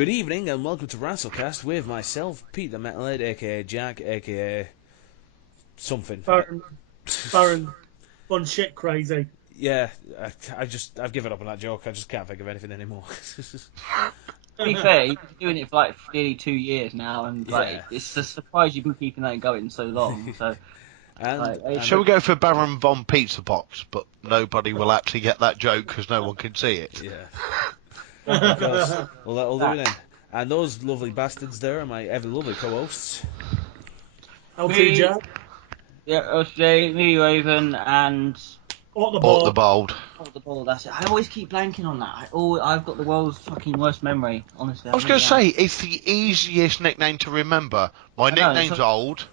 Good evening and welcome to Wrasslecast with myself, Pete the Metalhead, aka Jack, aka something. Baron, fun shit crazy. Yeah, I've given up on that joke. I just can't think of anything anymore. To be fair, you've been doing it for like nearly 2 years now, and like Yeah. it's a surprise you've been keeping that going so long. So, Shall we go for Baron Von Pizza Box? But nobody will actually get that joke because no one can see it. Yeah. Because, well, that'll do then. And those lovely bastards there are my ever lovely co-hosts. LT Jack. Yeah, OJ, me, Raven, and What the Or ball? the ball. That's it. I always keep blanking on that. I've got the world's fucking worst memory, honestly. I was going to say, it's the easiest nickname to remember. My nickname's old.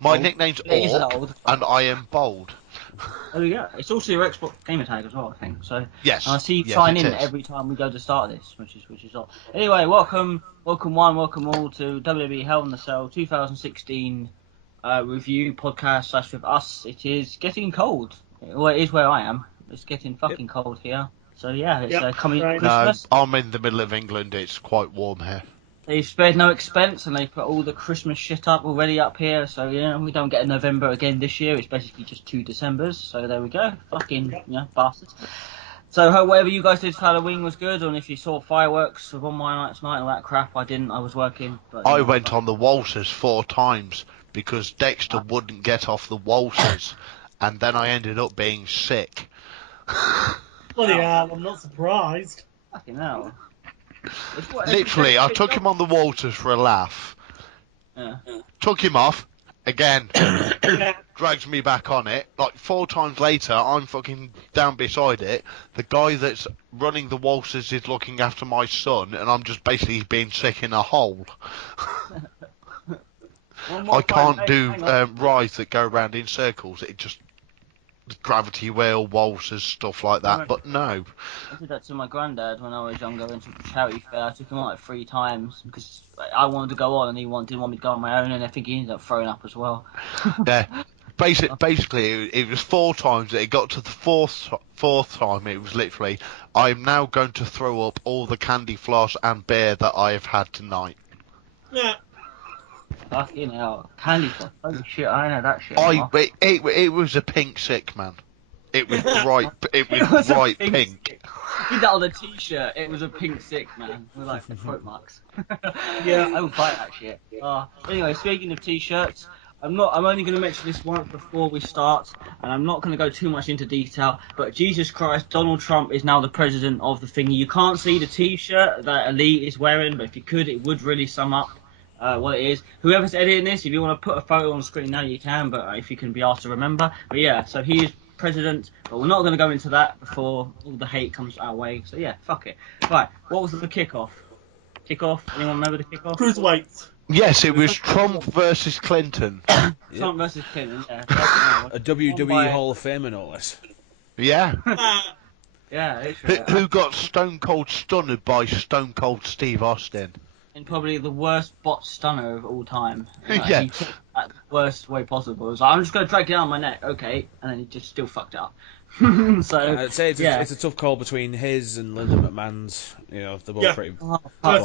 My nickname's Orc, and I am bold. Oh yeah, it's also your Xbox gamer tag as well, I think. So Yes. and I see you yes, sign it in is. every time we go to start this, which is odd. Anyway, welcome one, welcome all to WWE Hell in the Cell 2016 review podcast / with us. It is getting cold. Well, it is where I am. It's getting fucking cold here. So yeah, it's coming right. Christmas. No, I'm in the middle of England. It's quite warm here. They've spared no expense and they put all the Christmas shit up already up here. So yeah, we don't get a November again this year. It's basically just 2 Decembers. So there we go. Fucking bastards. So whatever you guys did for Halloween was good, and if you saw fireworks on my night's night and all that crap, I didn't. I was working. But I went on the waltzers 4 times because Dexter wouldn't get off the waltzers, and then I ended up being sick. Bloody hell, I'm not surprised. Fucking hell. Literally, I took him on the waltzers for a laugh. Yeah. Took him off, again, Yeah. drags me back on it. Like 4 times later, I'm fucking down beside it. The guy that's running the waltzers is looking after my son, and I'm just basically being sick in a hole. I can't do rides that go around in circles. It just gravity wheel, waltzers, stuff like that. But no. I did that to my granddad when I was younger. Went to a charity fair. I took him on like 3 times because I wanted to go on and he didn't want me to go on my own, and I think he ended up throwing up as well. Yeah. Basically, it was 4 times. It got to the fourth time. It was literally, I'm now going to throw up all the candy floss and beer that I have had tonight. Yeah. Fucking hell, candy floss. Holy shit, I know that shit. It was a pink sick, man. It was bright. It was bright pink. Did that on a t-shirt. It was a pink sick, man, with like the quote marks. Yeah. I would buy that shit. Anyway, speaking of t-shirts, I'm only going to mention this once before we start, and I'm not going to go too much into detail. But Jesus Christ, Donald Trump is now the president of the thingy. You can't see the t-shirt that Elite is wearing, but if you could, it would really sum up what it is. Whoever's editing this, if you want to put a photo on the screen now, you can, but if you can be asked to remember. But yeah, so he is president, but we're not going to go into that before all the hate comes our way. So yeah, fuck it. Right, what was the kickoff? Anyone remember the kickoff? Cruiserweight. Yes, it was Trump versus Clinton. Trump versus Clinton, yeah. A WWE Hall of Famer, no less. Yeah. Yeah, Who got Stone Cold stunned by Stone Cold Steve Austin? And probably the worst bot stunner of all time. Yeah. He took it at the worst way possible. It was like, I'm just going to drag you down my neck, okay? And then he just still fucked up. So I'd say it's a tough call between his and Linda McMahon's. They're both pretty.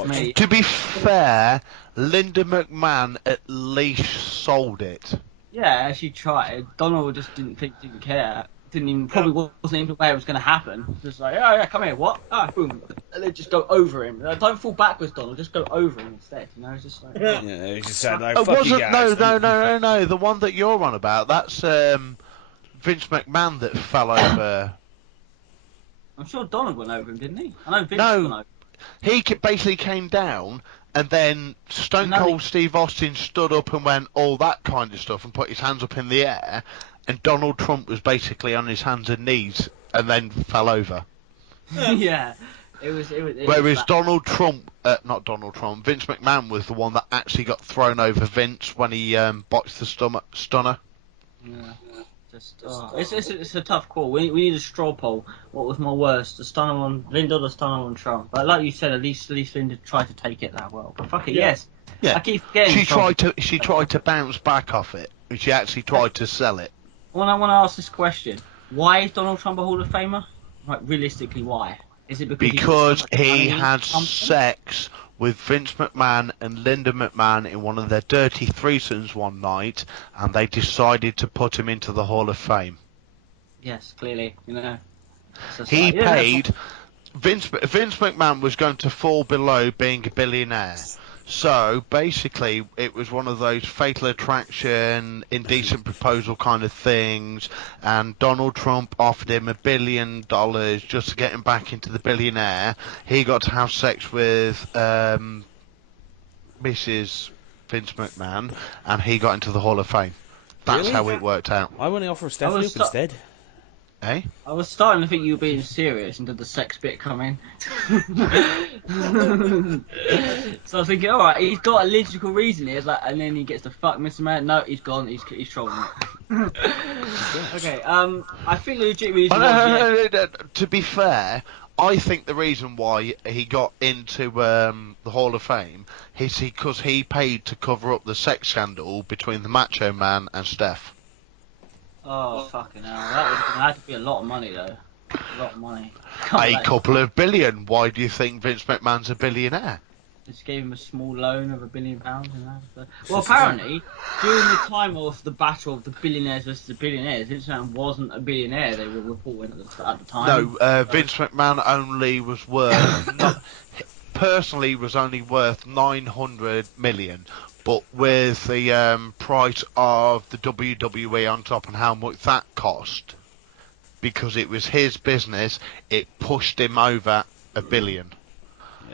Me. To be fair, Linda McMahon at least sold it. Yeah, she tried. Donald just didn't care. Probably wasn't even aware it was going to happen. Just like, oh yeah, come here, what? Ah, boom. And then just go over him. Don't fall backwards, Donald. Just go over him instead. It's just like. Yeah, he just said like, It fuck you wasn't. guys. No. The one that you're on about, that's Vince McMahon that fell over. I'm sure Donald went over him, didn't he? I know Vince went over. He basically came down, and then Stone Cold Steve Austin stood up and went all that kind of stuff and put his hands up in the air, and Donald Trump was basically on his hands and knees and then fell over. Yeah. It was Whereas not Donald Trump, Vince McMahon was the one that actually got thrown over Vince when he botched the stunner. Yeah. It's a tough call. We need a straw poll. What was more worse, the stunner on Linda or the stunner on Trump? But like you said, at least Linda tried to take it that well. But fuck it, yes. Yeah. I keep forgetting. She tried to bounce back off it. She actually tried to sell it. I want to ask this question: why is Donald Trump a Hall of Famer? Like realistically, why? Is it Because he he had something? sex with Vince McMahon and Linda McMahon in one of their dirty threesomes one night, and they decided to put him into the Hall of Fame. Yes, clearly, you know. So it's He like, yeah, paid. Vince McMahon was going to fall below being a billionaire. So basically, it was one of those fatal attraction, indecent proposal kind of things, and Donald Trump offered him $1 billion just to get him back into the billionaire. He got to have sex with Mrs. Vince McMahon, and he got into the Hall of Fame. That's Really? how it worked out. Why wouldn't he offer Stephanie up instead? Eh? I was starting to think you were being serious until the sex bit come in. So I was thinking, alright, he's got a logical reason here, like, and then he gets to fuck Mr. Man. No, he's gone, he's trolling it. Okay, I think the legit reason was, No, to be fair, I think the reason why he got into the Hall of Fame is because he paid to cover up the sex scandal between the Macho Man and Steph. oh, fucking hell, that would have had to be a lot of money, though. A lot of money. A couple of billion. Why do you think Vince McMahon's a billionaire? Just gave him a small loan of £1 billion, you know. So, well, apparently, during the time of the battle of the billionaires versus the billionaires, Vince McMahon wasn't a billionaire. They were reporting at the time. No, Vince McMahon only was worth, personally was only worth 900 million. But with the price of the WWE on top and how much that cost, because it was his business, it pushed him over $1 billion.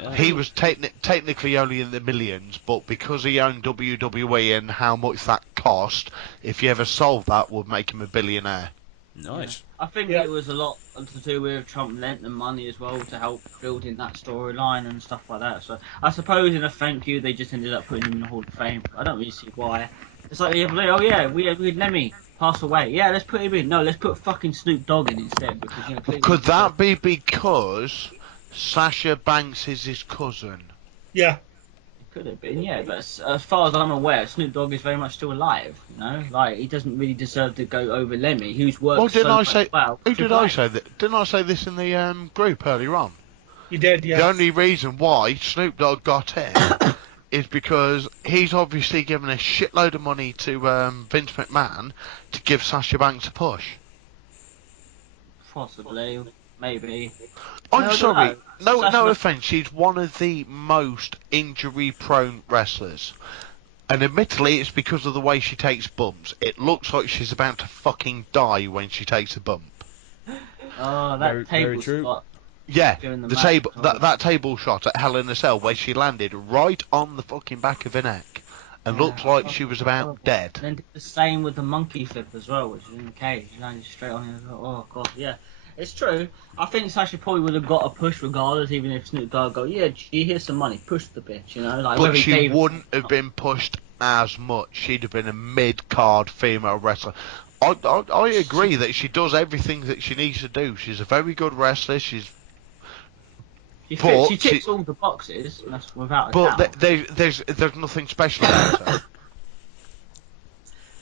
Yeah. He was technically only in the millions, but because he owned WWE and how much that cost, if you ever sold that, would make him a billionaire. Nice. I think it was a lot to do with Trump lent them money as well to help building that storyline and stuff like that. So I suppose in a thank you, they just ended up putting him in the Hall of Fame. I don't really see why. It's like, oh yeah, we had Lemmy pass away. Yeah, let's put him in. No, let's put fucking Snoop Dogg in instead because you know. Could that be because Sasha Banks is his cousin? Yeah. It could have been, yeah, but as far as I'm aware, Snoop Dogg is very much still alive. You know, like he doesn't really deserve to go over Lemmy, who's worked Well, didn't so I much say? well. Who did I say that? Didn't I say this in the group earlier on? You did, yes. The only reason why Snoop Dogg got in is because he's obviously given a shitload of money to Vince McMahon to give Sasha Banks a push. Possibly, maybe. I'm No, sorry, no Sasha- offence, she's one of the most injury-prone wrestlers. And admittedly, it's because of the way she takes bumps. It looks like she's about to fucking die when she takes a bump. Oh, Very- that very table true. spot. Yeah, During the the match, table, oh. that table shot at Hell in a Cell where she landed right on the fucking back of her neck and Yeah. looked like she was about dead. And then did the same with the monkey flip as well, which is in the cage. He landed straight on it as well. Oh god, yeah. It's true. I think Sasha probably would have got a push regardless, even if Snoop Dogg go, yeah, gee, here's some money, push the bitch, you know? Like, But whether he she gave- wouldn't have been pushed as much. She'd have been a mid-card female wrestler. I agree that she does everything that she needs to do. She's a very good wrestler. She But ticks all the boxes, that's without a But doubt. there's nothing special about her.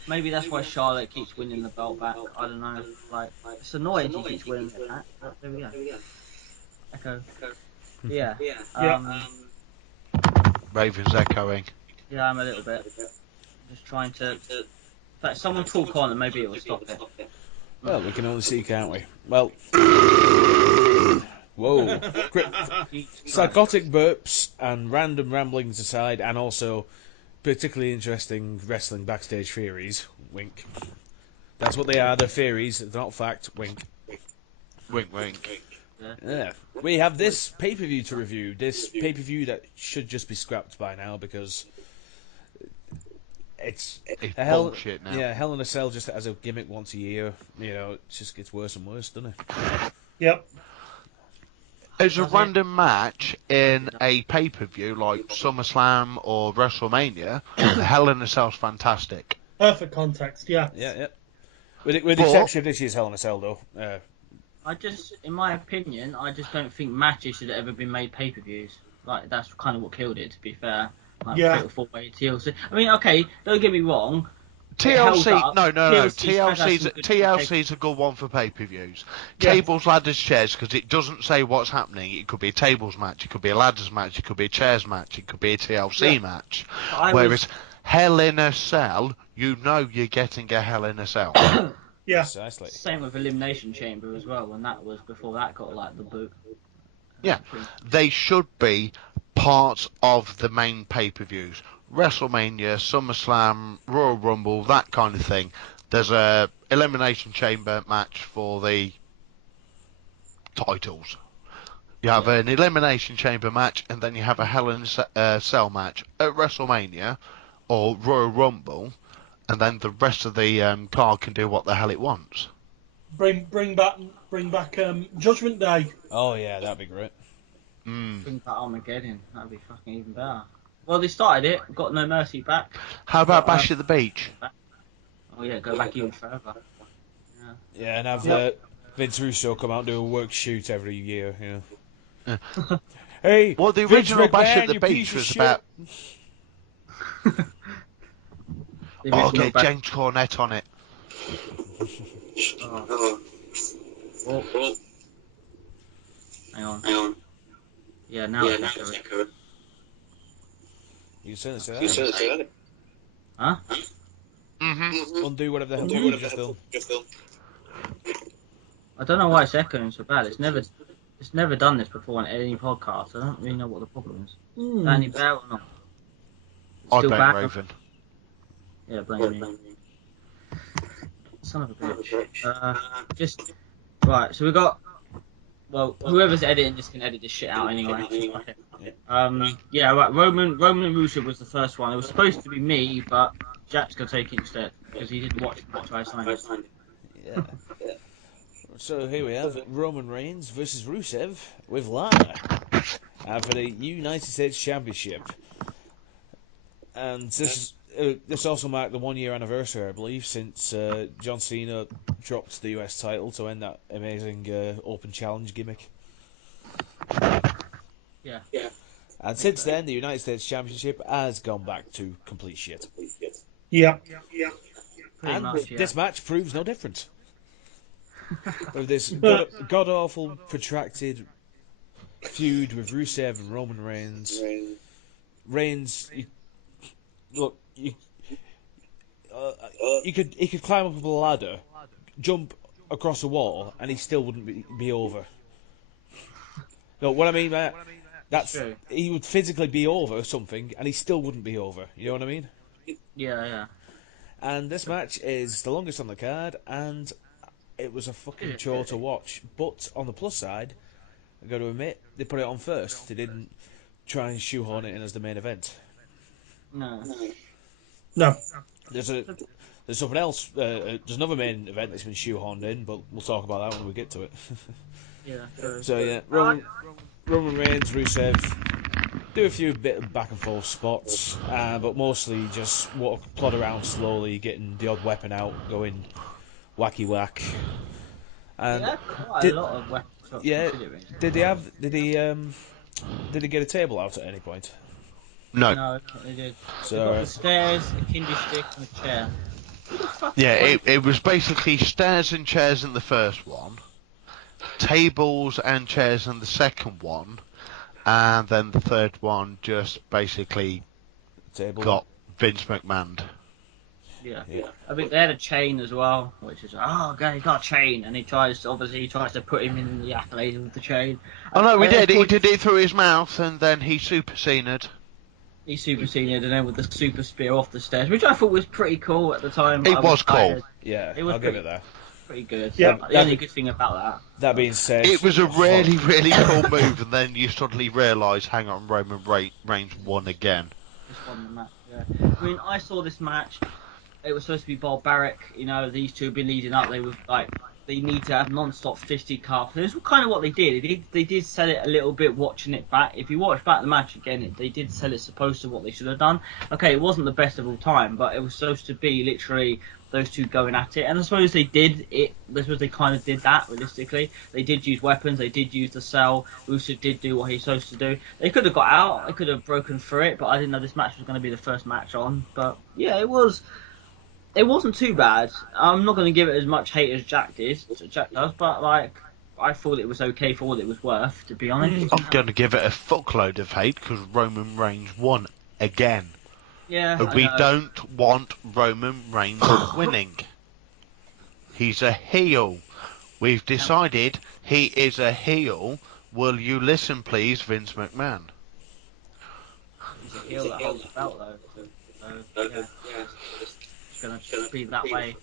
Maybe that's why Charlotte keeps winning the belt back. I don't know. Like, it's annoying she keeps winning it back. But there we go. Echo. Yeah. Raven's echoing. Yeah, I'm a little bit. Just trying to. In fact, someone talk on and maybe it will stop it. Well, we can only see, can't we? Well. Whoa. Psychotic burps and random ramblings aside, and also particularly interesting wrestling backstage theories. Wink. That's what they are. They're theories. They're not fact. Wink. Wink, wink. Yeah. We have this pay-per-view to review. This pay-per-view that should just be scrapped by now because it's bullshit now. Yeah, Hell in a Cell just as a gimmick once a year. You know, it just gets worse and worse, doesn't it? Yep. As a random match in a pay-per-view like SummerSlam or WrestleMania, Hell in a Cell's fantastic. Perfect context, yeah. Yeah. With the exception of this year's Hell in a Cell, though. In my opinion, I just don't think matches should have ever been made pay-per-views. Like, that's kind of what killed it, to be fair. Like, Yeah. Fatal 4-Way TLC. I mean, okay, don't get me wrong. TLC, held up. no. TLC's TLC's a good one for pay-per-views. Yeah. Tables, ladders, chairs, because it doesn't say what's happening. It could be a tables match, it could be a ladders match, it could be a chairs match, it could be a TLC match. Whereas Hell in a Cell, you know you're getting a Hell in a Cell. Yeah. Precisely. Same with Elimination Chamber as well, when that was before that got like the boot. Yeah, they should be part of the main pay-per-views. WrestleMania, SummerSlam, Royal Rumble, that kind of thing. There's a Elimination Chamber match for the titles. You have an Elimination Chamber match, and then you have a Hell in a Cell match at WrestleMania or Royal Rumble, and then the rest of the card can do what the hell it wants. Bring back Judgment Day. Oh yeah, that'd be great. Bring back Armageddon. That'd be fucking even better. Well, they started it. Got No Mercy back. How about Bash at the Beach? Oh yeah, go back even further. Yeah, and have Vince Russo come out and do a work shoot every year. Yeah. Hey, Well, the Vince original Bash McMahon, at the you Beach piece of was shit. about... The Oh, original get back- James Cornette on it. Oh. Hang on. Yeah, now I can hear it. You certainly say that. Huh? Mm-hmm. Undo whatever the hell you just done. I don't know why it's echoing so bad. It's never done this before on any podcast. I don't really know what the problem is. Is that any better or not? I Still blame bad? Raven. Yeah, blame me. Son of a bitch. Right, so we got... Well, whoever's editing just can edit this shit out anyway. Okay. Right. Roman and Rusev was the first one. It was supposed to be me, but Jack's gonna take it instead because he didn't watch the match I signed it. Yeah. So here we have Roman Reigns versus Rusev with Lana for the United States Championship. And this also marked the 1 year anniversary, I believe, since John Cena dropped the US title to end that amazing open challenge gimmick. Yeah. And since then, the United States Championship has gone back to complete shit. Yeah. Pretty And much, yeah. this match proves no different. With this god-awful, protracted feud with Rusev and Roman Reigns. He could climb up a ladder, jump across a wall, and he still wouldn't be over. No, what I mean, Matt, that's true. he would physically be over something, and he still wouldn't be over. You know what I mean? Yeah. And this match is the longest on the card, and it was a fucking chore to watch. But on the plus side, I got to admit, they put it on first. They didn't try and shoehorn it in as the main event. No. There's something else. There's another main event that's been shoehorned in, but we'll talk about that when we get to it. Yeah. True. So yeah, Roman Reigns, Rusev do a few bit of back and forth spots, but mostly just plod around slowly, getting the odd weapon out, going wacky whack. And Yeah, quite a lot of weapons. Considering. Did he get a table out at any point? No, they did. So, They got the stairs, a kindi stick, and a chair. Yeah, it was basically stairs and chairs in the first one, tables and chairs in the second one, and then the third one just basically got Vince McMahon. Yeah. I think they had a chain as well, which is okay, he got a chain, and he tries to put him in the accolades with the chain. Oh no, we did. He did it through his mouth, and then he super senior. He super senior, and then with the super spear off the stairs, which I thought was pretty cool at the time. It was cool. Yeah, it was I'll give it that. Pretty good. Yeah. The only good thing about that. That being said, It was a really, really cool move, and then you suddenly realise, hang on, Roman Reigns won again. Just won the match. Yeah. I mean, I saw this match. It was supposed to be barbaric. You know, these two have been leading up. They were like, they need to have non-stop fisticuffs. It was kind of what they did. They did sell it a little bit watching it back. If you watch back the match again, they did sell it supposed to what they should have done. Okay, it wasn't the best of all time, but it was supposed to be literally those two going at it. And I suppose they did it. I suppose they kind of did that, realistically. They did use weapons. They did use the cell. Rusev did do what he's supposed to do. They could have got out. They could have broken through it, but I didn't know this match was going to be the first match on. But, yeah, it was It wasn't too bad. I'm not going to give it as much hate as Jack does, but like I thought it was okay for what it was worth, to be honest. I'm going to give it a fuckload of hate because Roman Reigns won again. Yeah, And I we know. don't want Roman Reigns winning. He's a heel. We've decided he is a heel. Will you listen, please, Vince McMahon? He's a heel that holds the belt, though. So yeah, it's going to be that way.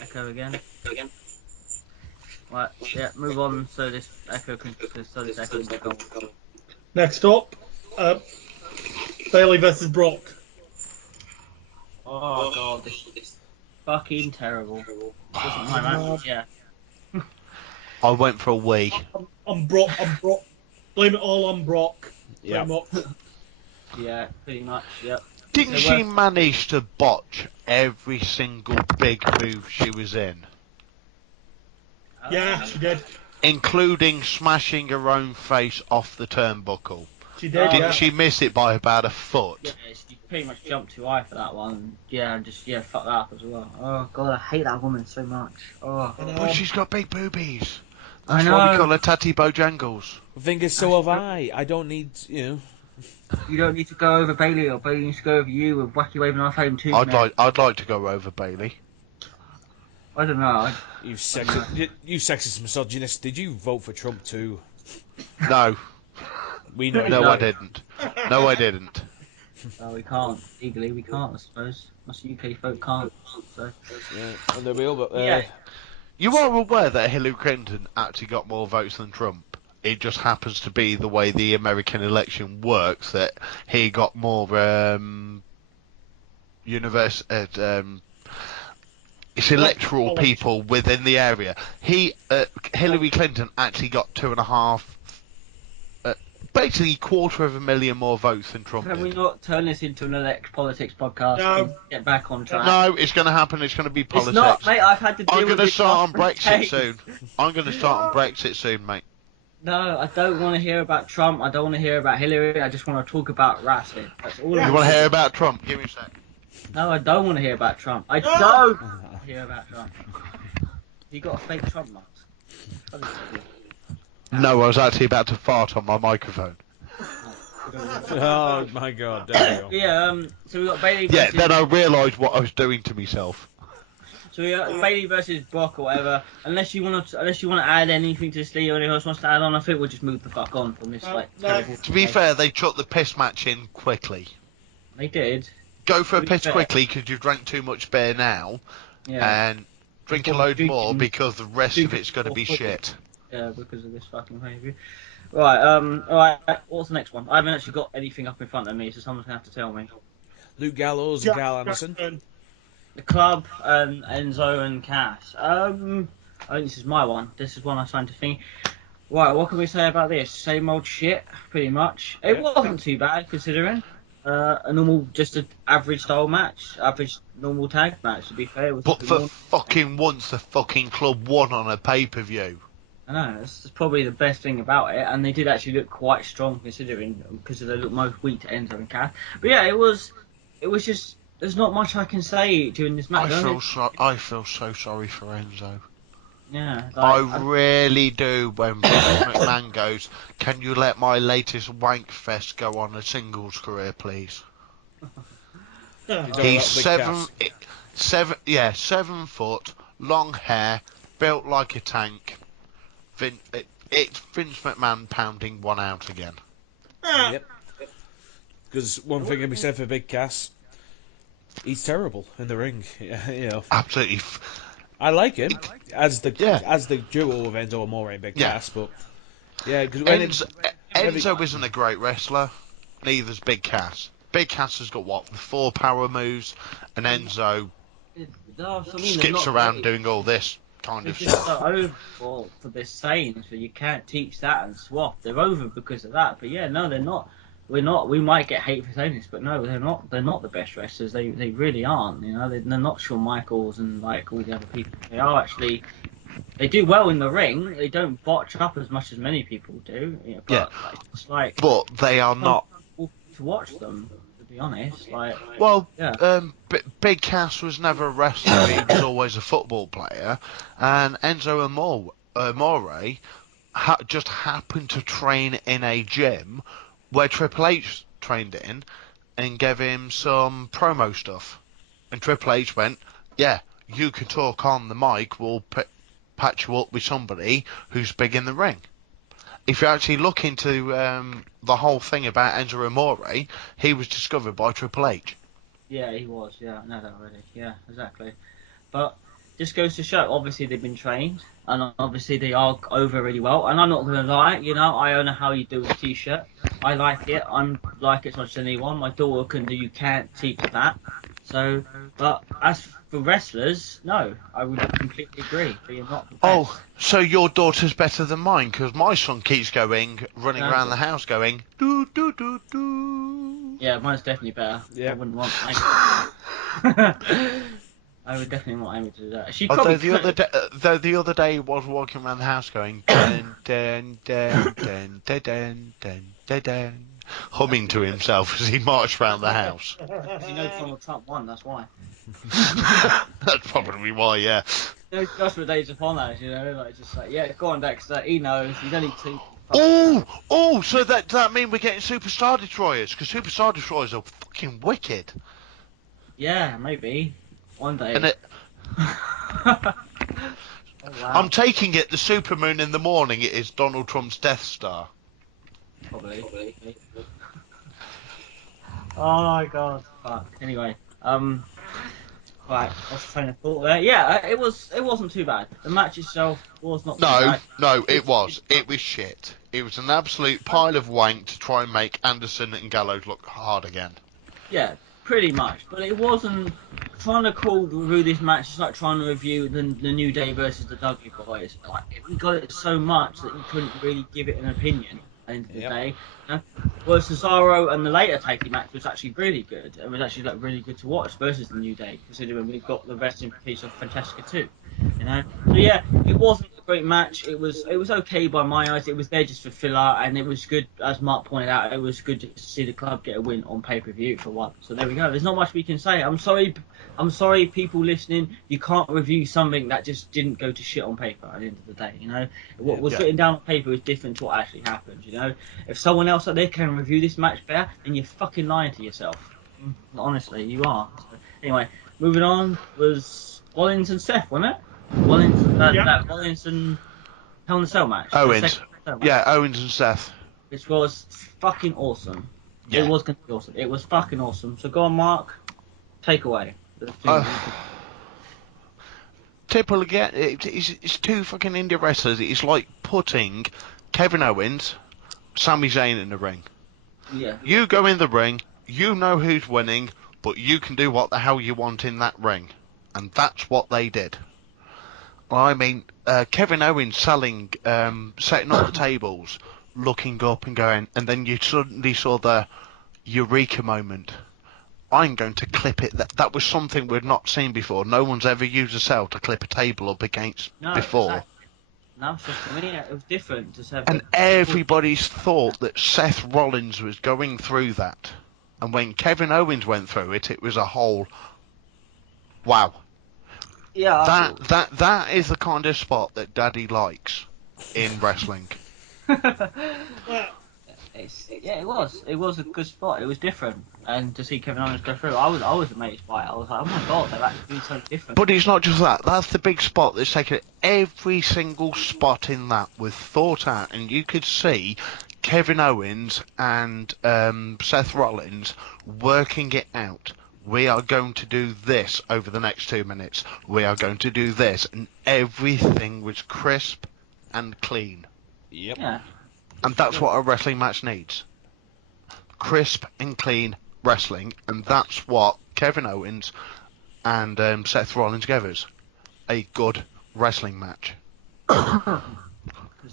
Echo again. Right, yeah, move on so this Echo can go on. Next up, Bailey versus Brock. Oh god, this is fucking terrible. Wasn't my match, yeah. I went for a wee. I'm Brock. Blame it all on Brock. Yeah. Pretty much. Yeah, pretty much, yep. Didn't So she manage to botch every single big move she was in? Yeah, she did. Including smashing her own face off the turnbuckle. She did. Didn't Yeah. she miss it by about a foot? Yeah, she pretty much jumped too high for that one. Yeah, and just fuck that up as well. Oh god, I hate that woman so much. Oh. But she's got big boobies. I That's why we know. call her Tatty Bojangles. The thing is, so have I. I don't need, You don't need to go over Bailey, or Bailey needs to go over you with wacky waving our phone too. I'd like to go over Bailey. I don't know. you sexist misogynist. Did you vote for Trump too? No, We know. no, No. I didn't. No, I didn't. We can't legally. We can't. I suppose us UK folk can't. So Yeah, and there will, but yeah. You are aware that Hillary Clinton actually got more votes than Trump. It just happens to be the way the American election works that he got more it's electoral people within the area. Hillary Clinton actually got 2.5, basically 250,000 more votes than Trump Can we did. not turn this into an elect politics podcast No. and get back on track? No, it's going to happen. It's going to be It's politics. not, mate. I've had to deal I'm with going to this start on for Brexit days. soon. I'm going to start on Brexit soon, mate. No, I don't want to hear about Trump. I don't want to hear about Hillary. I just want to talk about Wrassle. That's all. You want to hear about Trump? Give me a sec. No, I don't want to hear about Trump. I don't want to hear about Trump. You got a fake Trump mask. No, I was actually about to fart on my microphone. Oh my god, there we go. Yeah. So we got Bailey. Yeah, Versus, then I realised what I was doing to myself. So we got Bailey versus Brock or whatever. Unless you want to add anything to this league or anyone else wants to add on, I think we'll just move the fuck on from this No. terrible. To be fair, they chucked the piss match in quickly. They did. Go for a To be piss fair. quickly because you've drank too much beer now, Yeah. and drink a Before load drinking- more because the rest of drinking it's going to be before shit. Yeah, because of this fucking behaviour. Right. Alright. What's the next one? I haven't actually got anything up in front of me, so someone's gonna have to tell me. Luke Gallows and Carl Anderson. The club and Enzo and Cass. I think this is my one. This is one I'm trying to think. Right, what can we say about this? Same old shit, pretty much. It wasn't too bad considering. A normal, just an average style match, average normal tag match. To be fair, it was But nothing for more. fucking once, the fucking club won on a pay-per-view. I know, that's probably the best thing about it, and they did actually look quite strong considering, because they look most weak to Enzo and Cass. But yeah, it was just, there's not much I can say during this match. I feel so sorry for Enzo. Yeah, I like, really do when Vince McMahon goes, can you let my latest wank fest go on a singles career, please? He's Big Cass. 7 foot, long hair, built like a tank. It's Vince McMahon pounding one out again. Yep. Because one thing can be said for Big Cass, he's terrible in the ring. Yeah, Absolutely. I like him as the Yeah. duo of Enzo Amore and Big Yeah. Cass, but yeah, because when Enzo isn't a great wrestler. Neither's Big Cass. Big Cass has got the 4 power moves, and Enzo skips around doing all this kind They're of just stuff. so over for this saying, so you can't teach that and swap. They're over because of that. But yeah, no, they're not. We're not. We might get hate for saying this, but no, they're not. They're not the best wrestlers. They really aren't. You know, they're not Shawn Michaels and like all the other people. They are actually. They do well in the ring. They don't botch up as much as many people do. You know, but Yeah. it's like But they are not. to watch them. To be honest. Like, Well, yeah. Big Cass was never a wrestler. He was always a football player. And Enzo Amore just happened to train in a gym where Triple H trained in and gave him some promo stuff. And Triple H went, yeah, you can talk on the mic, we'll patch you up with somebody who's big in the ring. If you actually look into the whole thing about Enzo Amore, he was discovered by Triple H. Yeah, he was. Yeah, I know that already. Yeah, exactly. But this goes to show, obviously they've been trained, and obviously they are over really well. And I'm not gonna lie, I own a How You Doing T-shirt. I like it. I'm like it as much as anyone. My daughter can do. You can't teach that. So, but as for wrestlers, no, I would completely agree. They are not the best. Oh, so your daughter's better than mine, because my son keeps running around the house going, do, do, do, do. Yeah, mine's definitely better. Yeah. I wouldn't want. I would definitely want Amy to do that. She Although probably could. the other day he was walking around the house going dun dun dun dun dun dun dun dun dun, humming to himself as he marched around the house. Donald Trump won. That's why. That's probably why, yeah. Joshua Days upon us, like just like, yeah, go on, Dexter. He knows. He's only two. Oh, so that mean we're getting Superstar Destroyers? Because Superstar Destroyers are fucking wicked. Yeah, maybe one day. And Oh, wow. I'm taking it the supermoon in the morning. It is Donald Trump's Death Star. Probably. Oh my god. Fuck. Anyway, right, what's the train of thought there? Yeah, it wasn't too bad. The match itself was not too bad. No, it was shit. It was an absolute pile of wank to try and make Anderson and Gallows look hard again. Yeah, pretty much. But it wasn't trying to review this match. It's like trying to review the New Day versus the Dudley Boys. Like, we got it so much that you couldn't really give it an opinion at the end of the day. Whereas Cesaro and the later tag team match was actually really good. It was actually really good to watch versus the New Day, considering we've got the rest in peace of Fantastica too. So yeah, it wasn't a great match. It was okay by my eyes. It was there just for filler, and it was good, as Mark pointed out. It was good to see the club get a win on pay-per-view for once. So there we go. There's not much we can say. I'm sorry, people listening. You can't review something that just didn't go to shit on paper at the end of the day. What was written down on paper is different to what actually happened. If someone else out there can review this match better, then you're fucking lying to yourself. Honestly, you are. So, anyway, moving on was Rollins and Seth, wasn't it? Rollins and Hell in a Cell match. Owens. Yeah, Owens and Seth. Which was fucking awesome. Yeah. It was going to be awesome. It was fucking awesome. So go on, Mark. Take away. Typical again. It's two fucking indie wrestlers. It's like putting Kevin Owens, Sami Zayn in the ring. Yeah. You go in the ring. You know who's winning, but you can do what the hell you want in that ring, and that's what they did. I mean, Kevin Owens setting up the tables, looking up and going, and then you suddenly saw the eureka moment. I'm going to clip it. That was something we'd not seen before. No one's ever used a cell to clip a table up against before. Exactly. No, so for me, it was different. And everybody's thought that Seth Rollins was going through that. And when Kevin Owens went through it, it was a whole wow. Yeah. That is the kind of spot that Daddy likes in wrestling. It was. It was a good spot. It was different, and to see Kevin Owens go through, I was amazed by it. I was like, oh my god, they're actually doing something different. But it's not just that. That's the big spot that's taken. Every single spot in that was thought out, and you could see Kevin Owens and Seth Rollins working it out. We are going to do this over the next 2 minutes. We are going to do this, and everything was crisp and clean. Yep. Yeah. And that's what a wrestling match needs. Crisp and clean wrestling, and that's what Kevin Owens and Seth Rollins gave us. A good wrestling match. Because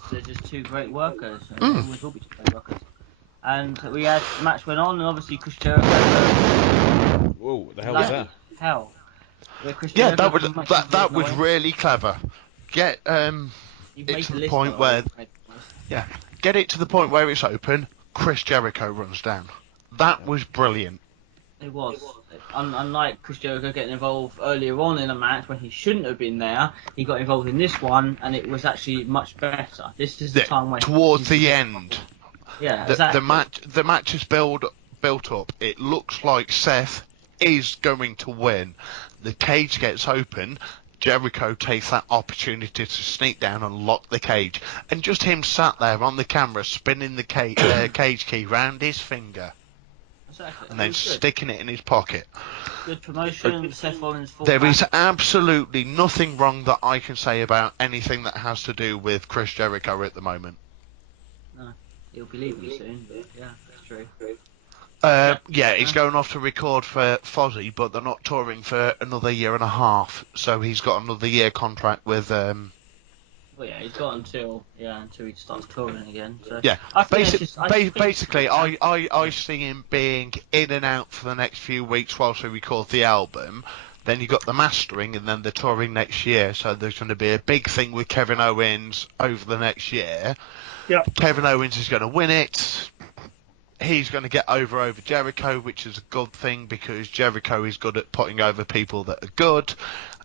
they're just two great workers. And they always will be two great workers. And we had, the match went on, and obviously Chris Jericho... Whoa, what the hell was that? Hell. Yeah, that was really clever. Get it to the point where... Yeah. Get it to the point where it's open, Chris Jericho runs down. That was brilliant. It was. Unlike Chris Jericho getting involved earlier on in a match when he shouldn't have been there, he got involved in this one, and it was actually much better. This is the time when towards the end, yeah, exactly. the match is built up. It looks like Seth is going to win. The cage gets open. Jericho takes that opportunity to sneak down and lock the cage, and just him sat there on the camera spinning the cage key round his finger. Exactly. And then sticking it in his pocket. Good promotion. Seth Rollins. There is absolutely nothing wrong that I can say about anything that has to do with Chris Jericho at the moment. No, he'll be leaving soon, but yeah, that's true. Yeah, he's going off to record for Fozzy, but they're not touring for another year and a half, so he's got another year contract with. Well, yeah, he's got until he starts touring again. So yeah, basically, I I see him being in and out for the next few weeks whilst we record the album. Then you got the mastering, and then the touring next year. So there's going to be a big thing with Kevin Owens over the next year. Yeah. Kevin Owens is going to win it. He's going to get over Jericho, which is a good thing because Jericho is good at putting over people that are good,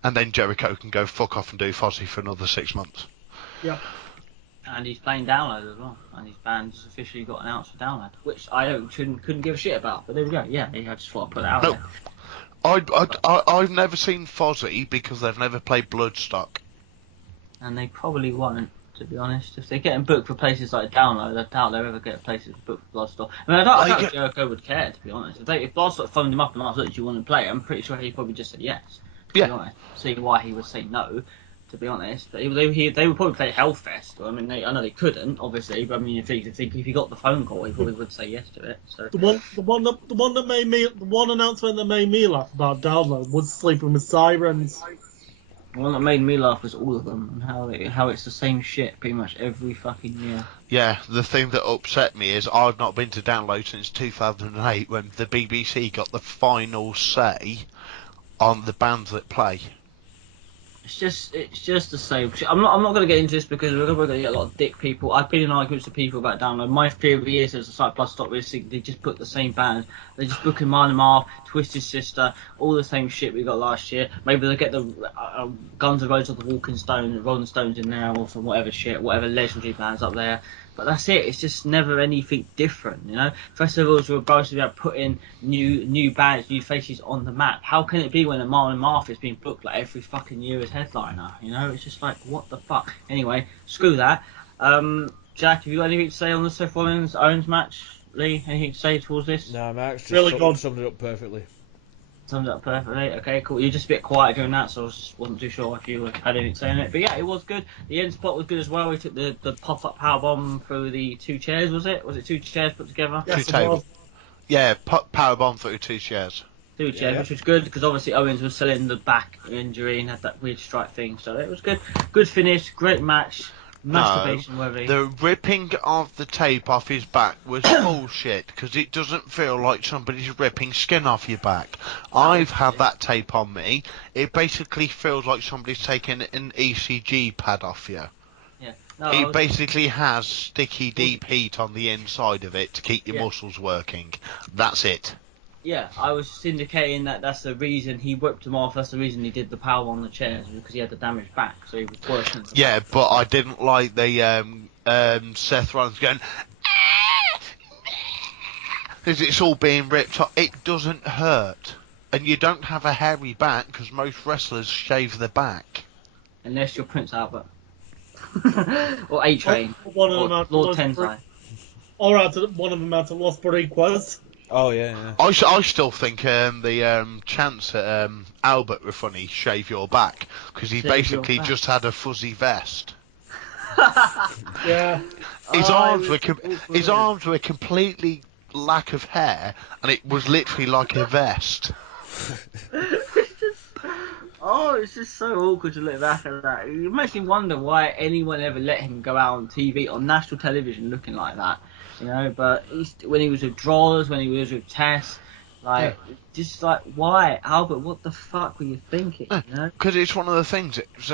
and then Jericho can go fuck off and do Fozzy for another 6 months. Yeah. And he's playing Download as well, and his band has officially got announced for Download, which I couldn't give a shit about. But there we go. Yeah, I just thought I'd put it out there. I've never seen Fozzy because they've never played Bloodstock. And they probably won't, to be honest. If they're getting booked for places like Download, I doubt they'll ever get places booked for Bloodstock. I mean, I doubt Jericho would care, to be honest. If Bloodstock phoned him up and asked, look, do you want to play? I'm pretty sure he'd probably just say yes, to be honest. See why he would say no, to be honest. But they would probably play Hellfest. I mean, I know they couldn't, obviously, but I mean, if he got the phone call, he probably would say yes to it. So The one announcement that made me laugh about Download was Sleeping with Sirens. the one that made me laugh was all of them, and how it's the same shit pretty much every fucking year. Yeah, the thing that upset me is I've not been to Download since 2008 when the BBC got the final say on the bands that play. It's just the same shit. I'm not going to get into this because we're going to get a lot of dick people. I've been in arguments with people about Download. My theory is there's a site plus stop racing. They just put the same bands. They just book him on and off, Twisted Sister, all the same shit we got last year. Maybe they get the Guns N' Roses or the Rolling Stones in there or some whatever shit, whatever legendary bands up there. But that's it. It's just never anything different, you know. Festivals were supposed to be about putting new bands, new faces on the map. How can it be when a Marlon Martha is being booked like every fucking year as headliner? You know, it's just like what the fuck. Anyway, screw that. Jack, have you got anything to say on the Seth Rollins Owens match? Lee, anything to say towards this? No, Max just Really summed it up perfectly. Summed it up perfectly. Okay, cool. You're just a bit quiet during that, so I wasn't too sure if you had anything to say on it. But yeah, it was good. The end spot was good as well. We took the pop-up powerbomb through the 2 chairs, was it? Was it 2 chairs put together? Yes, Two tables. Yeah, powerbomb through 2 chairs. 2 chairs, which was good because obviously Owens was selling the back injury and had that weird strike thing, so it was good. Good finish, great match. Masturbation worthy. The ripping of the tape off his back was bullshit because it doesn't feel like somebody's ripping skin off your back. I've had that tape on me. It basically feels like somebody's taking an ECG pad off you. Yeah. No, It basically has sticky deep heat on the inside of it to keep your muscles working. That's it. Yeah, I was just indicating that's the reason he whipped him off. That's the reason he did the power on the chairs because he had the damaged back, so he was working. Yeah, but I didn't like the Seth Rollins going. Because it's all being ripped off. It doesn't hurt, and you don't have a hairy back because most wrestlers shave their back. Unless you're Prince Albert or A-Train One or of them Lord Tensai. One of them had to Los Boricuas. Oh yeah. I still think the chants at Albert were funny. Shave your back because he basically just had a fuzzy vest. Yeah. His arms were completely lack of hair, and it was literally like a vest. It's just so awkward to look back at that. It makes me wonder why anyone ever let him go out on TV, on national television, looking like that. You know, but when he was with Drawers, when he was with Tess, just like, why? Albert, what the fuck were you thinking? You know? Because it's one of the things, it was,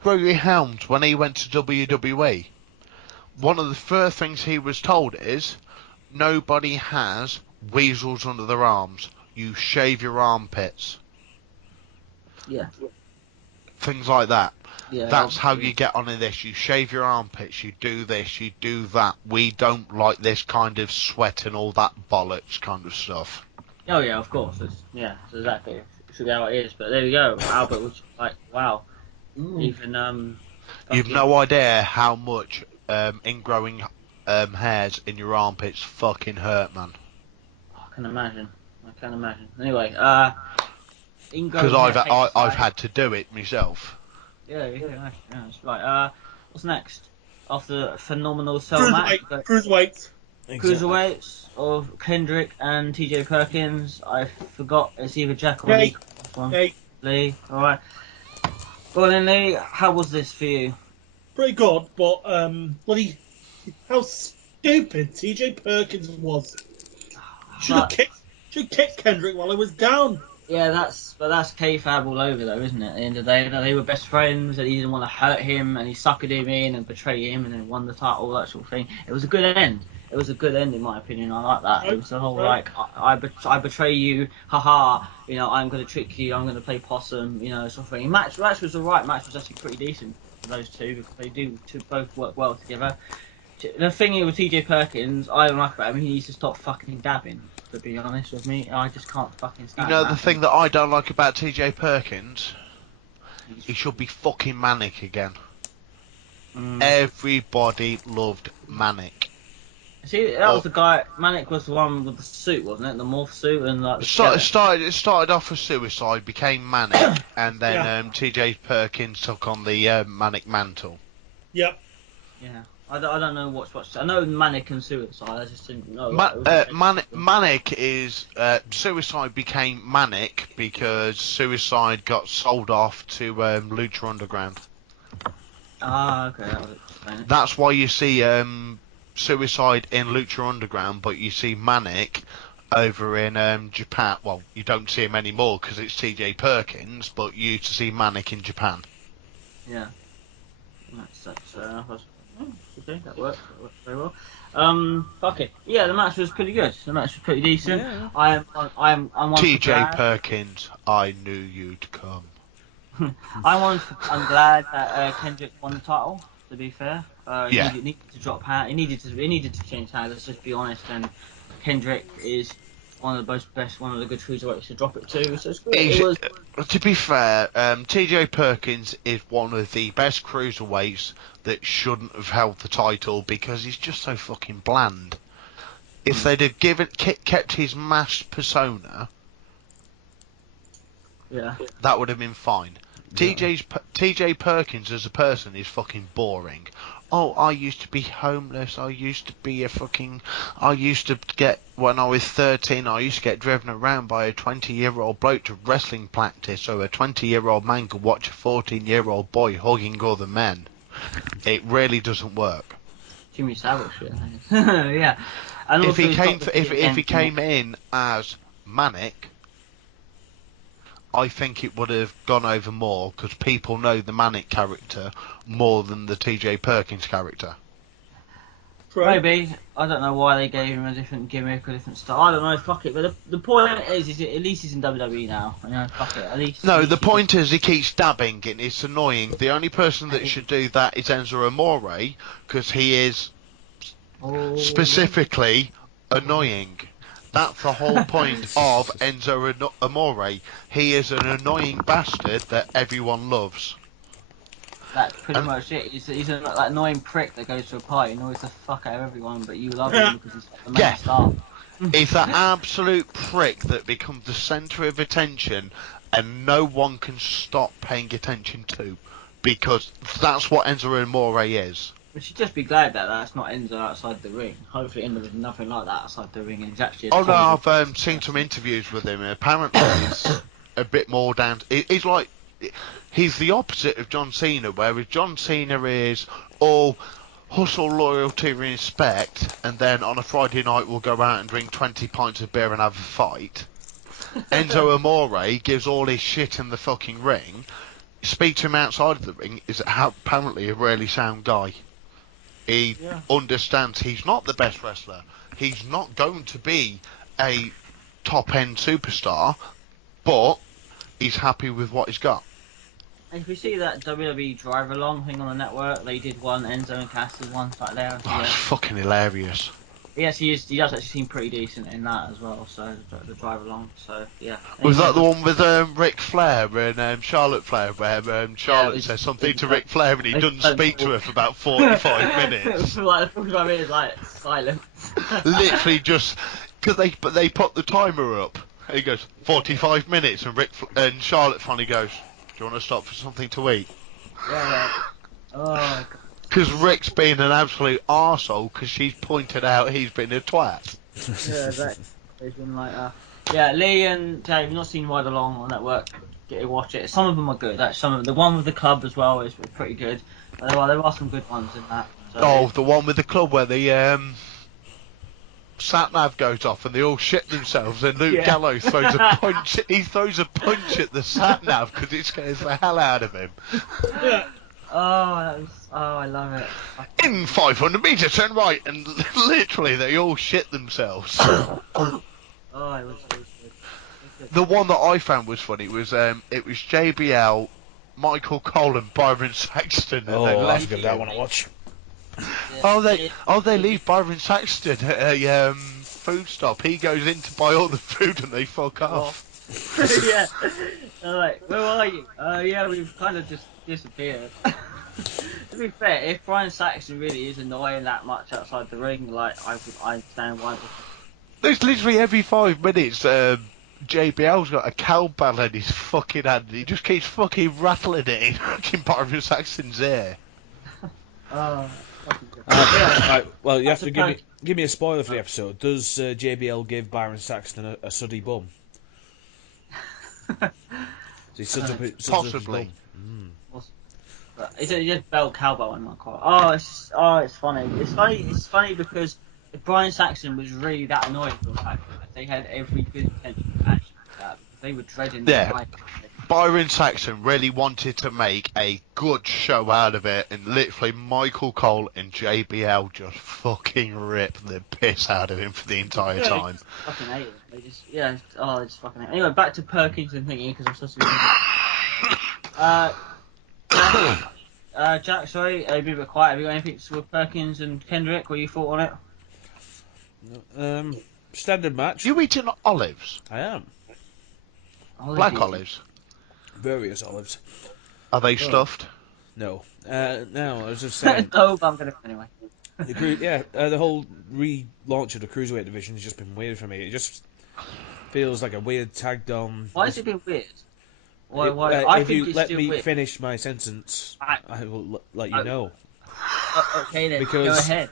Gregory Helms, when he went to WWE, one of the first things he was told is, nobody has weasels under their arms. You shave your armpits. Yeah. Things like that. Yeah. That's how you get onto this. You shave your armpits, you do this, you do that. We don't like this kind of sweat and all that bollocks kind of stuff. Oh yeah, of course. It's exactly. It's how it is. But there you go. Albert was like, wow. Even You've no idea how much ingrowing hairs in your armpits fucking hurt, man. I can imagine. Anyway, Because I've had to do it myself. Yeah, you can imagine. Yeah, that's right. What's next? After phenomenal cell match, Cruiserweights. Cruiserweights of Kendrick and TJ Perkins. I forgot. It's either Jack or Lee. Lee. All right. Go on, then, Lee. How was this for you? Pretty good, but how stupid TJ Perkins was. Should have kicked Kendrick while he was down. Yeah, that's kayfabe all over though, isn't it? At the end of the day, they were best friends, and he didn't want to hurt him, and he suckered him in and betrayed him, and then won the title, all that sort of thing. It was a good end. It was a good end in my opinion. I like that. It was the whole like I betray you, haha. You know, I'm going to trick you. I'm going to play possum. You know, sort of thing. Match was alright. Match was actually pretty decent for those two because they do both work well together. The thing with TJ Perkins, I don't like about him. He needs to stop fucking dabbing. To be honest with me, I just can't fucking stand. You know the thing that I don't like about TJ Perkins? He should be fucking Manic again. Everybody loved Manic. See, that was the guy. Manic was the one with the suit, wasn't it? The morph suit and like. It started off as Suicide, became Manic, and then TJ Perkins took on the Manic mantle. Yep. Yeah. I don't know what's. I know Manic and Suicide. I just didn't know. Manic is Suicide became Manic because Suicide got sold off to Lucha Underground. Ah, okay, that would explain it. That's why you see Suicide in Lucha Underground, but you see Manic over in Japan. Well, you don't see him anymore because it's TJ Perkins, but you used to see Manic in Japan. Yeah. That's okay, that works very well. Fuck it. Yeah, the match was pretty good. The match was pretty decent. Yeah. I'm TJ Perkins, I knew you'd come. I'm glad that Kendrick won the title. To be fair, he needed to drop hand. He needed to change hands. Let's just be honest. And Kendrick is one of the one of the good cruiserweights to drop it to. So it's good. To be fair, TJ Perkins is one of the best cruiserweights that shouldn't have held the title because he's just so fucking bland. If they'd have kept his masked persona, that would have been fine. Yeah. TJ Perkins as a person is fucking boring. Oh, I used to be homeless. I used to get, when I was 13, I used to get driven around by a 20-year-old bloke to wrestling practice so a 20-year-old man could watch a 14-year-old boy hugging other men. It really doesn't work. Jimmy Savile shit. Yeah. And if he came in as Manic, I think it would have gone over more because people know the Manic character more than the TJ Perkins character. Maybe. I don't know why they gave him a different gimmick or different style. I don't know, fuck it. But the point is at least he's in WWE now. You know, fuck it. At least. No, the point is he keeps dabbing and it's annoying. The only person that should do that is Enzo Amore because he is specifically annoying. That's the whole point of Enzo Amore. He is an annoying bastard that everyone loves. That's pretty much it. He's an annoying prick that goes to a party and annoys the fuck out of everyone, but you love him because he's the main star. He's that absolute prick that becomes the centre of attention and no one can stop paying attention to because that's what Enzo Amore is. We should just be glad that that's not Enzo outside the ring. Hopefully Enzo is nothing like that outside the ring and he's actually... I've seen some interviews with him and apparently he's a bit more down... He's like... He's the opposite of John Cena, whereas John Cena is all hustle, loyalty, respect, and then on a Friday night we'll go out and drink 20 pints of beer and have a fight. Enzo Amore gives all his shit in the fucking ring. Speak to him outside of the ring is apparently a really sound guy. He understands he's not the best wrestler. He's not going to be a top-end superstar, but he's happy with what he's got. And if you see that WWE Drive Along thing on the network, they did one, Enzo and Cass did one, like there. Oh, it's fucking hilarious. Yes, he does actually seem pretty decent in that as well. So the Drive Along. So yeah. Was Anyway, that the one with Ric Flair and Charlotte Flair, where Charlotte says something to Ric Flair and he doesn't speak to her for about 45 minutes? Like 45 minutes, like silence. Literally just because they put the timer up. And he goes 45 minutes, and Charlotte finally goes, "Do you want to stop for something to eat?" Yeah. Oh. Because Rick's been an absolute arsehole because she's pointed out he's been a twat. Yeah, exactly. It's been like that. Yeah, Lee and Jay, you've not seen Ride Along on network. Get to watch it. Some of them are good. Actually, some of them. The one with the club as well is pretty good. There are some good ones in that. So, Oh, the one with the club where the sat nav goes off and they all shit themselves and Luke Gallows throws a punch. He throws a punch at the sat nav because it scares the hell out of him. Yeah. I love it. In 500 metres, turn right, and literally they all shit themselves. Oh, it was good. The one that I found was funny was it was JBL, Michael Cole, and Byron Saxton. And I'll have to give that one a watch. They leave Byron Saxton at a food stop. He goes in to buy all the food and they fuck off. Yeah. They're like, where are you? Yeah, we've kind of just disappeared. To be fair, if Brian Saxton really is annoying that much outside the ring, like I understand why. There's literally every 5 minutes, JBL's got a cowbell in his fucking hand and he just keeps fucking rattling it in fucking Byron Saxton's ear. Right, well, you have to give me a spoiler for the episode. Does JBL give Byron Saxton a suddy bum? Possibly. It's just Bell Cowbell and not quite. It's funny. It's funny because if Brian Saxton was really that annoying for that, they had every good intention to actually do that because they were dreading the night. Byron Saxton really wanted to make a good show out of it, and literally Michael Cole and JBL just fucking ripped the piss out of him for the entire time. Fucking hate it. They just they just fucking hate it. Anyway, back to Perkins and thinking because I'm supposed to be Jack, sorry, a bit quiet. Have you got anything with Perkins and Kendrick? What you thought on it? Standard match. You eating olives? I am. Black olives? Various olives. Are they stuffed? No. No, I was just saying. No, but I'm gonna anyway. The whole relaunch of the cruiserweight division has just been weird for me. It just feels like a weird tagged on. Why has it been weird? If you let me finish my sentence, I will let you know. Okay then, because go ahead.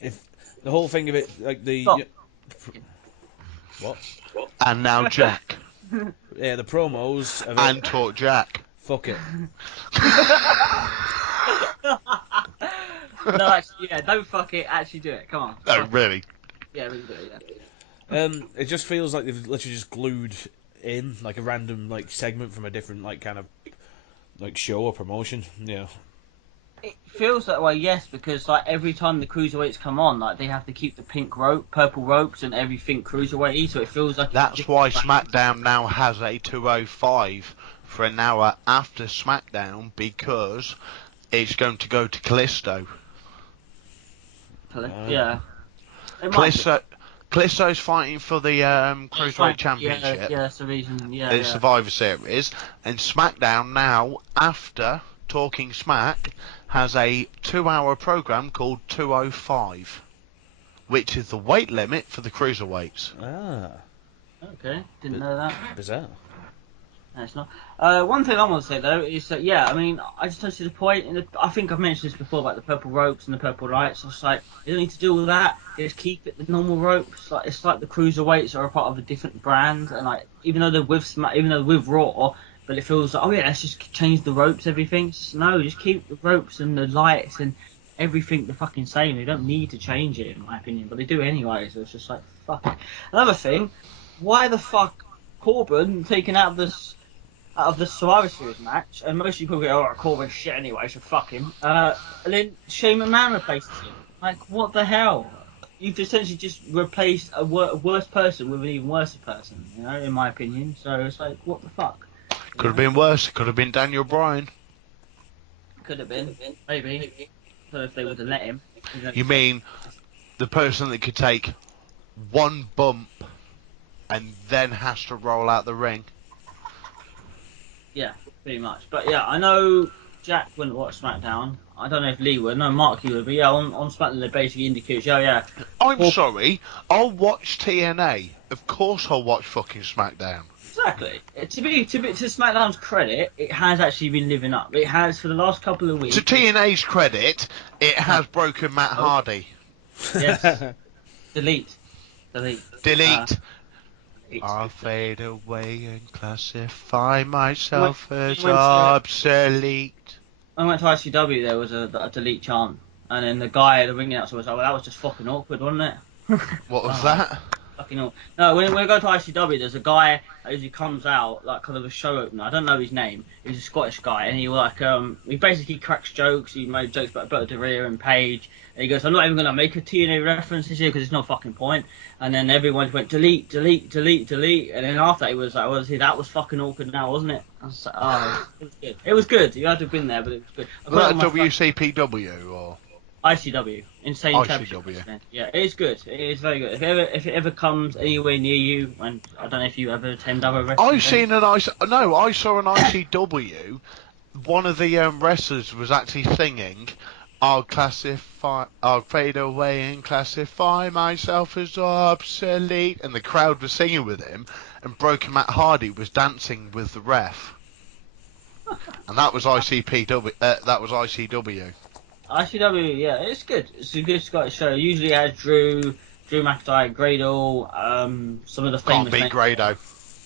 If the whole thing of it, like the what? And now Jack. Yeah, the promos of and talk Jack. Fuck it. No, actually, don't fuck it. Actually, do it. Come on. No, really. Yeah, really do it. Yeah. It just feels like they've literally just glued in like a random like segment from a different like kind of like show or promotion. Yeah. It feels that way, yes, because like every time the cruiserweights come on, like they have to keep the purple ropes and everything cruiserweighty, so it feels like that's why SmackDown now has a 205 for an hour after SmackDown because it's going to go to Callisto. Yeah. Callisto's fighting for the Cruiserweight Championship. Yeah, that's the reason. Yeah, the Survivor Series, and SmackDown now, after Talking Smack, has a 2-hour program called 205, which is the weight limit for the cruiserweights. Okay, didn't know that. Bizarre. No, it's not. One thing I want to say though is that I mean, I just don't see the point. I think I've mentioned this before about the purple ropes and the purple lights. I was like, you don't need to do all that. Just keep it the normal ropes. Like it's like the cruiserweights are a part of a different brand, and like even though they're with Raw, but it feels like let's just change the ropes, everything. Just keep the ropes and the lights and everything the fucking same. They don't need to change it, in my opinion, but they do anyway. So it's just like fuck it. Another thing, why the fuck Corbin taken out of the Survivor Series match, and most people go, Corbin's shit anyway, so fuck him. And then Shane McMahon replaces him. Like, what the hell? you've essentially just replaced a worse person with an even worse person, you know, in my opinion. So it's like, what the fuck? Could have been worse. It could have been Daniel Bryan. Could have been, maybe. So if they would have let him. You mean the person that could take one bump and then has to roll out the ring? Yeah, pretty much. But yeah, I know Jack wouldn't watch SmackDown. I don't know if Lee would. No, Mark you would. But yeah, on SmackDown they basically indicate, yeah. I'm sorry. I'll watch TNA. Of course I'll watch fucking SmackDown. Exactly. To SmackDown's credit, it has actually been living up. It has for the last couple of weeks. To TNA's credit, it has broken Matt Hardy. Yes. Delete. I'll fade away and classify myself as went to- obsolete. When I went to ICW, there was a delete chant, and then the guy at the ring announcer was like, "Well, that was just fucking awkward, wasn't it?" What was that? Fucking awkward. No, when I go to ICW, there's a guy that usually comes out like kind of a show opener. I don't know his name. He's a Scottish guy, and he basically cracks jokes. He made jokes about Bert DeRea and Paige. And he goes, "I'm not even gonna make a TNA reference this year because there's no fucking point." And then everyone went delete, and then after he was like, "Well, see, that was fucking awkward now, wasn't it?" I was like, "Oh, it was good. It was good. You had to have been there, but it was good." Was that WCPW or ICW, Insane ICW? Championship Wrestling. Yeah, it is good. It is very good. If it ever comes anywhere near you, and I don't know if you ever attend other wrestling. I saw an ICW. One of the wrestlers was actually singing, I'll fade away and classify myself as obsolete," and the crowd was singing with him, and Broken Matt Hardy was dancing with the ref. And that was ICPW. That was ICW. ICW, yeah, it's good. It's a good Scottish show. Usually has Drew McIntyre, Grado, some of the famous. Can't beat Grado.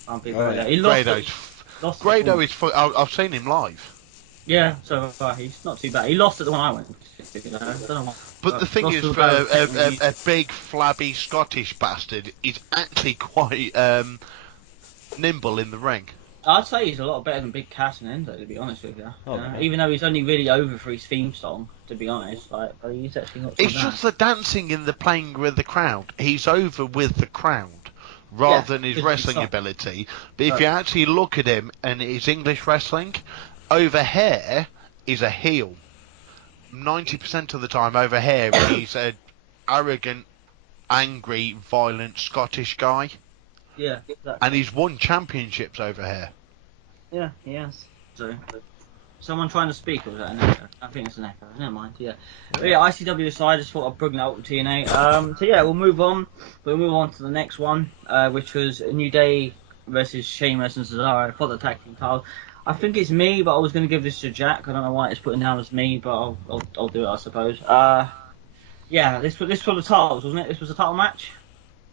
Can't beat Grado. He lost. Grado is. I've seen him live. Yeah, so he's not too bad. He lost at the one I went to. You know? I don't know what. But the thing is, for a big flabby Scottish bastard, he's actually quite nimble in the ring. I'd say he's a lot better than Big Cass and Enzo, to be honest with you. Even though he's only really over for his theme song, to be honest. But he's actually not. It's just the dancing and the playing with the crowd. He's over with the crowd rather than his wrestling ability. But if you actually look at him and his English wrestling, over here is a heel. 90% of the time over here he's an arrogant, angry, violent Scottish guy. Yeah, exactly. And he's won championships over here. Yeah, he has. So, someone trying to speak, or was that an echo? I think it's an echo. Never mind. Yeah. But yeah, ICW aside, I just thought I'd bring that up with TNA. So yeah, we'll move on. We'll move on to the next one, which was New Day versus Sheamus and Cesaro for the tag team title. I think it's me, but I was going to give this to Jack. I don't know why it's putting down as me, but I'll do it, I suppose. Yeah, this was for the titles, wasn't it? This was a title match.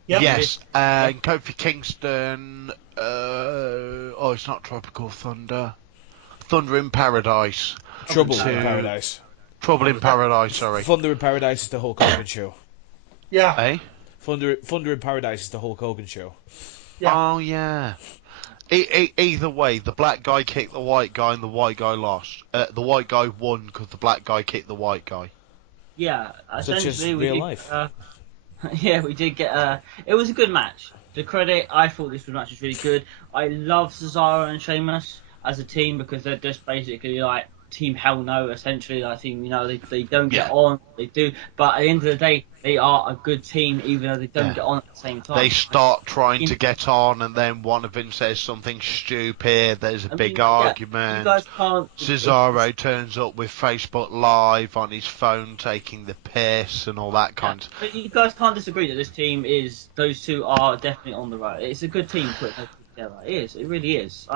Yep. Yes, and Kofi Kingston. It's not Tropical Thunder. Thunder in Paradise. Trouble in Paradise. Trouble in Paradise. Sorry. Thunder in Paradise is the Hulk Hogan show. Yeah. Eh? Thunder in Paradise is the Hulk Hogan show. Yeah. Oh yeah. Either way, the black guy kicked the white guy and the white guy lost. The white guy won because the black guy kicked the white guy. Yeah, Such as real life. Yeah, we did get it was a good match. To credit, I thought this match was really good. I love Cesaro and Sheamus as a team because they're just basically like Team Hell No, essentially. I think, they don't get on, they do, but at the end of the day, they are a good team, even though they don't get on at the same time. They start trying to get on, and then one of them says something stupid. There's a big argument. You guys can't. Cesaro turns up with Facebook Live on his phone, taking the piss and all that kind of. But you guys can't disagree that this team those two are definitely on the road. It's a good team put together. It is. It really is.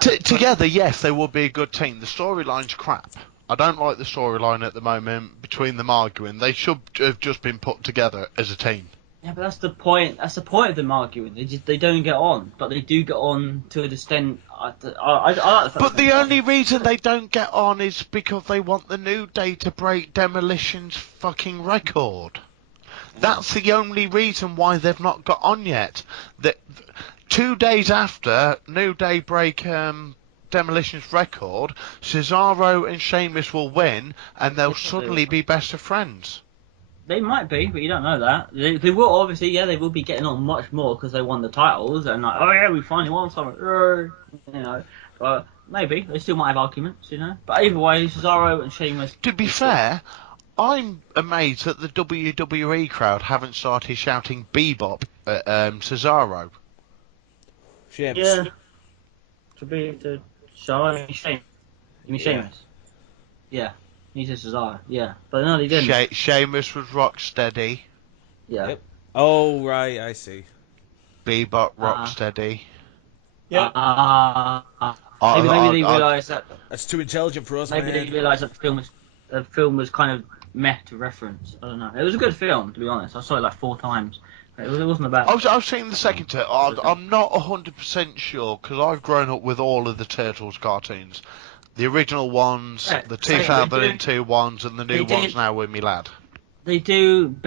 Together, yes, they would be a good team. The storyline's crap. I don't like the storyline at the moment between them arguing. They should have just been put together as a team. Yeah, but that's the point. That's the point of them arguing. They don't get on, but they do get on to an extent. I like the fact. But the only reason they don't get on is because they want the New Day to break Demolition's fucking record. That's the only reason why they've not got on yet. 2 days after New Day break Demolition's record, Cesaro and Sheamus will win, and they'll suddenly be best of friends. They might be, but you don't know that. They will obviously, yeah, they will be getting on much more because they won the titles and like, oh yeah, we finally won something, you know. But maybe they still might have arguments, you know. But either way, Cesaro and Sheamus. To be fair, I'm amazed that the WWE crowd haven't started shouting "Bebop" at Cesaro. Sheamus. Yeah. To Sheamus. You mean Sheamus? Yeah. He said Cesaro. Yeah, but no, they didn't. Sheamus was Rocksteady. Yeah. Yep. Oh right, I see. Bebop Rocksteady. Yeah. Maybe they realised that. That's too intelligent for us, Maybe man. they realised that the film was kind of meh to reference. I don't know. It was a good film, to be honest. I saw it like 4 times. It wasn't about. I've seen the second two. I'm not 100% sure because I've grown up with all of the Turtles cartoons. The original ones, Yeah, the 2002 ones, and the new they ones did- now with me lad. They did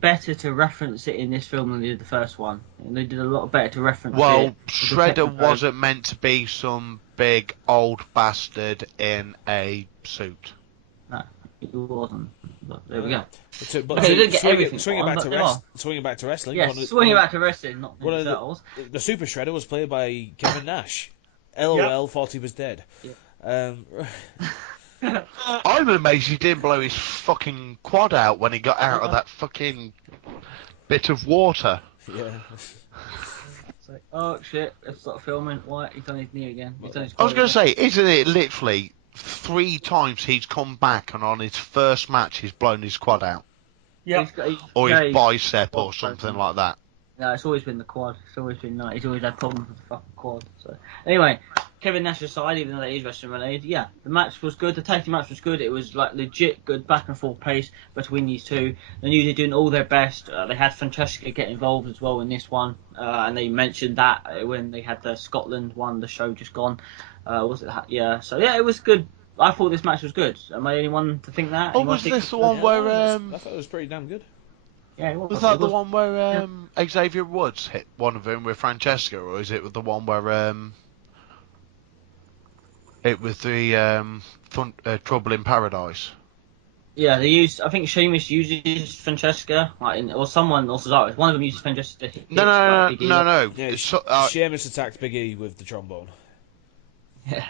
better to reference it in this film than they did the first one. And they did a lot better to reference it. Well, Shredder wasn't meant to be some big old bastard in a suit. No, it wasn't. But there we go. Swinging back to wrestling. Yes, swinging back to wrestling, not One the of Turtles. the Super Shredder was played by Kevin Nash. LOL thought he was dead. I'm amazed he didn't blow his fucking quad out when he got out of that fucking bit of water. Yeah. It's like, oh shit, let's start filming. Why? He's done his knee again. I was going to say, isn't it literally 3 times he's come back and on his first match he's blown his quad out? Yeah. Or his bicep or something like that. No, it's always been the quad. It's always been like he's always had problems with the fucking quad. So anyway, Kevin Nash aside, even though it is wrestling related, yeah, the match was good. The tag team match was good. It was like legit good back and forth pace between these two. They knew they're doing all their best. They had Francesca get involved as well in this one, and they mentioned that when they had the Scotland one, the show just gone. Was it? Yeah. So yeah, it was good. I thought this match was good. Am I the only one to think that? Oh, was this the one where I thought it was pretty damn good. Yeah, it was. Was that the one where Xavier Woods hit one of them with Francesca, or is it the one where it was the Trouble in Paradise? Yeah, they used. I think Sheamus uses Francesca, or someone else. One of them uses Francesca. No. Yeah, Sheamus attacked Big E with the trombone. Yeah,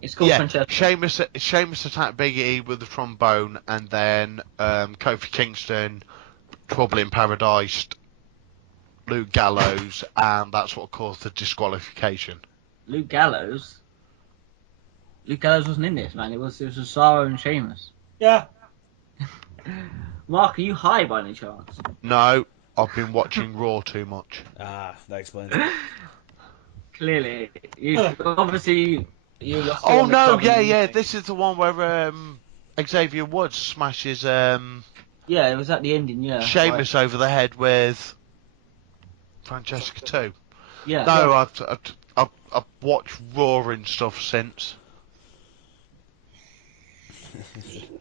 it's called Francesca. Sheamus attacked Big E with the trombone, and then Kofi Kingston, Trouble in Paradise, Luke Gallows, and that's what caused the disqualification. Luke Gallows wasn't in this, man. It was Cesaro and Sheamus. Yeah. Mark, are you high by any chance? No, I've been watching Raw too much. Ah, that explains it. Clearly, obviously. Oh no, yeah. This is the one where Xavier Woods smashes yeah, it was at the ending, yeah. Sheamus over the head with Francesca too. Yeah. No, I've watched Raw and stuff since.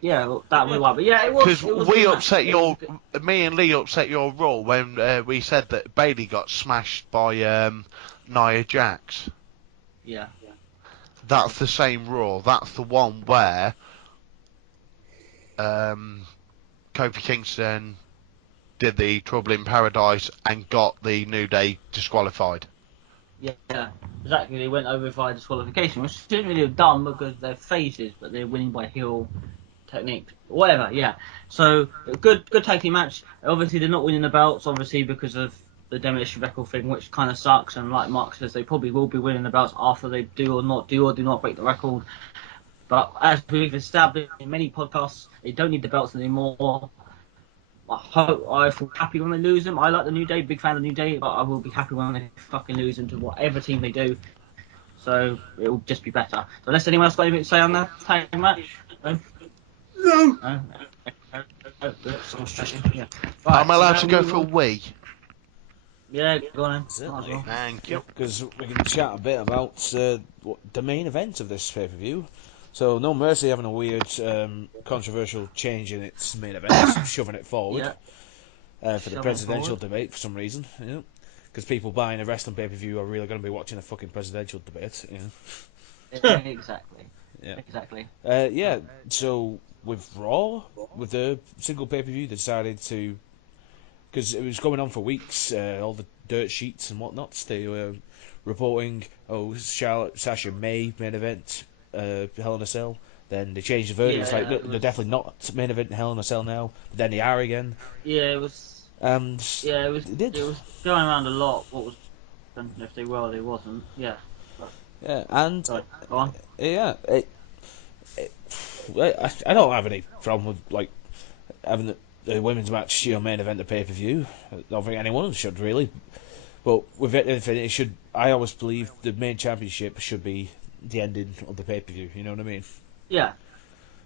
Yeah, well, that was why. But yeah, it was. Because me and Lee upset your Raw when we said that Bayley got smashed by Nia Jax. Yeah. That's the same Raw. That's the one where Kofi Kingston did the Trouble in Paradise and got the New Day disqualified. Yeah, exactly. They went over via disqualification, which didn't really have done because they're faces, but they're winning by heel techniques. Whatever, yeah. So, good tag team match. Obviously, they're not winning the belts, obviously, because of the demolition record thing, which kind of sucks. And like Mark says, they probably will be winning the belts after they do or do not break the record. But as we've established in many podcasts, they don't need the belts anymore. I feel happy when they lose them. I like the New Day, big fan of the New Day, but I will be happy when they fucking lose them to whatever team they do. So it will just be better. So unless anyone else got anything to say on that tag match? No. Yeah. Right, am I allowed to go for a wee? Yeah, go on then. Certainly. Thank you. Because we can chat a bit about the main event of this pay-per-view. So, No Mercy having a weird, controversial change in its main event, shoving it forward for the presidential debate for some reason. Because people buying a wrestling pay-per-view are really going to be watching a fucking presidential debate. Exactly. Yeah. Exactly. Yeah. So with Raw, with the single pay-per-view, they decided to, because it was going on for weeks, all the dirt sheets and whatnot, they were reporting, Charlotte Sasha May main event, Hell in a Cell. Then they changed the verdict. It's like, Yeah, look, they're definitely not main event Hell in a Cell now. But then they are again. yeah, it was. And Yeah, it was. they did. It was going around a lot. What was if they were or they wasn't? Yeah. But, Yeah, and sorry, go on. yeah, I don't have any problem with like having the women's match, main event the pay per view. I don't think anyone should really. But with it should. I always believe the main championship should be the ending of the pay per view. You know what I mean? Yeah.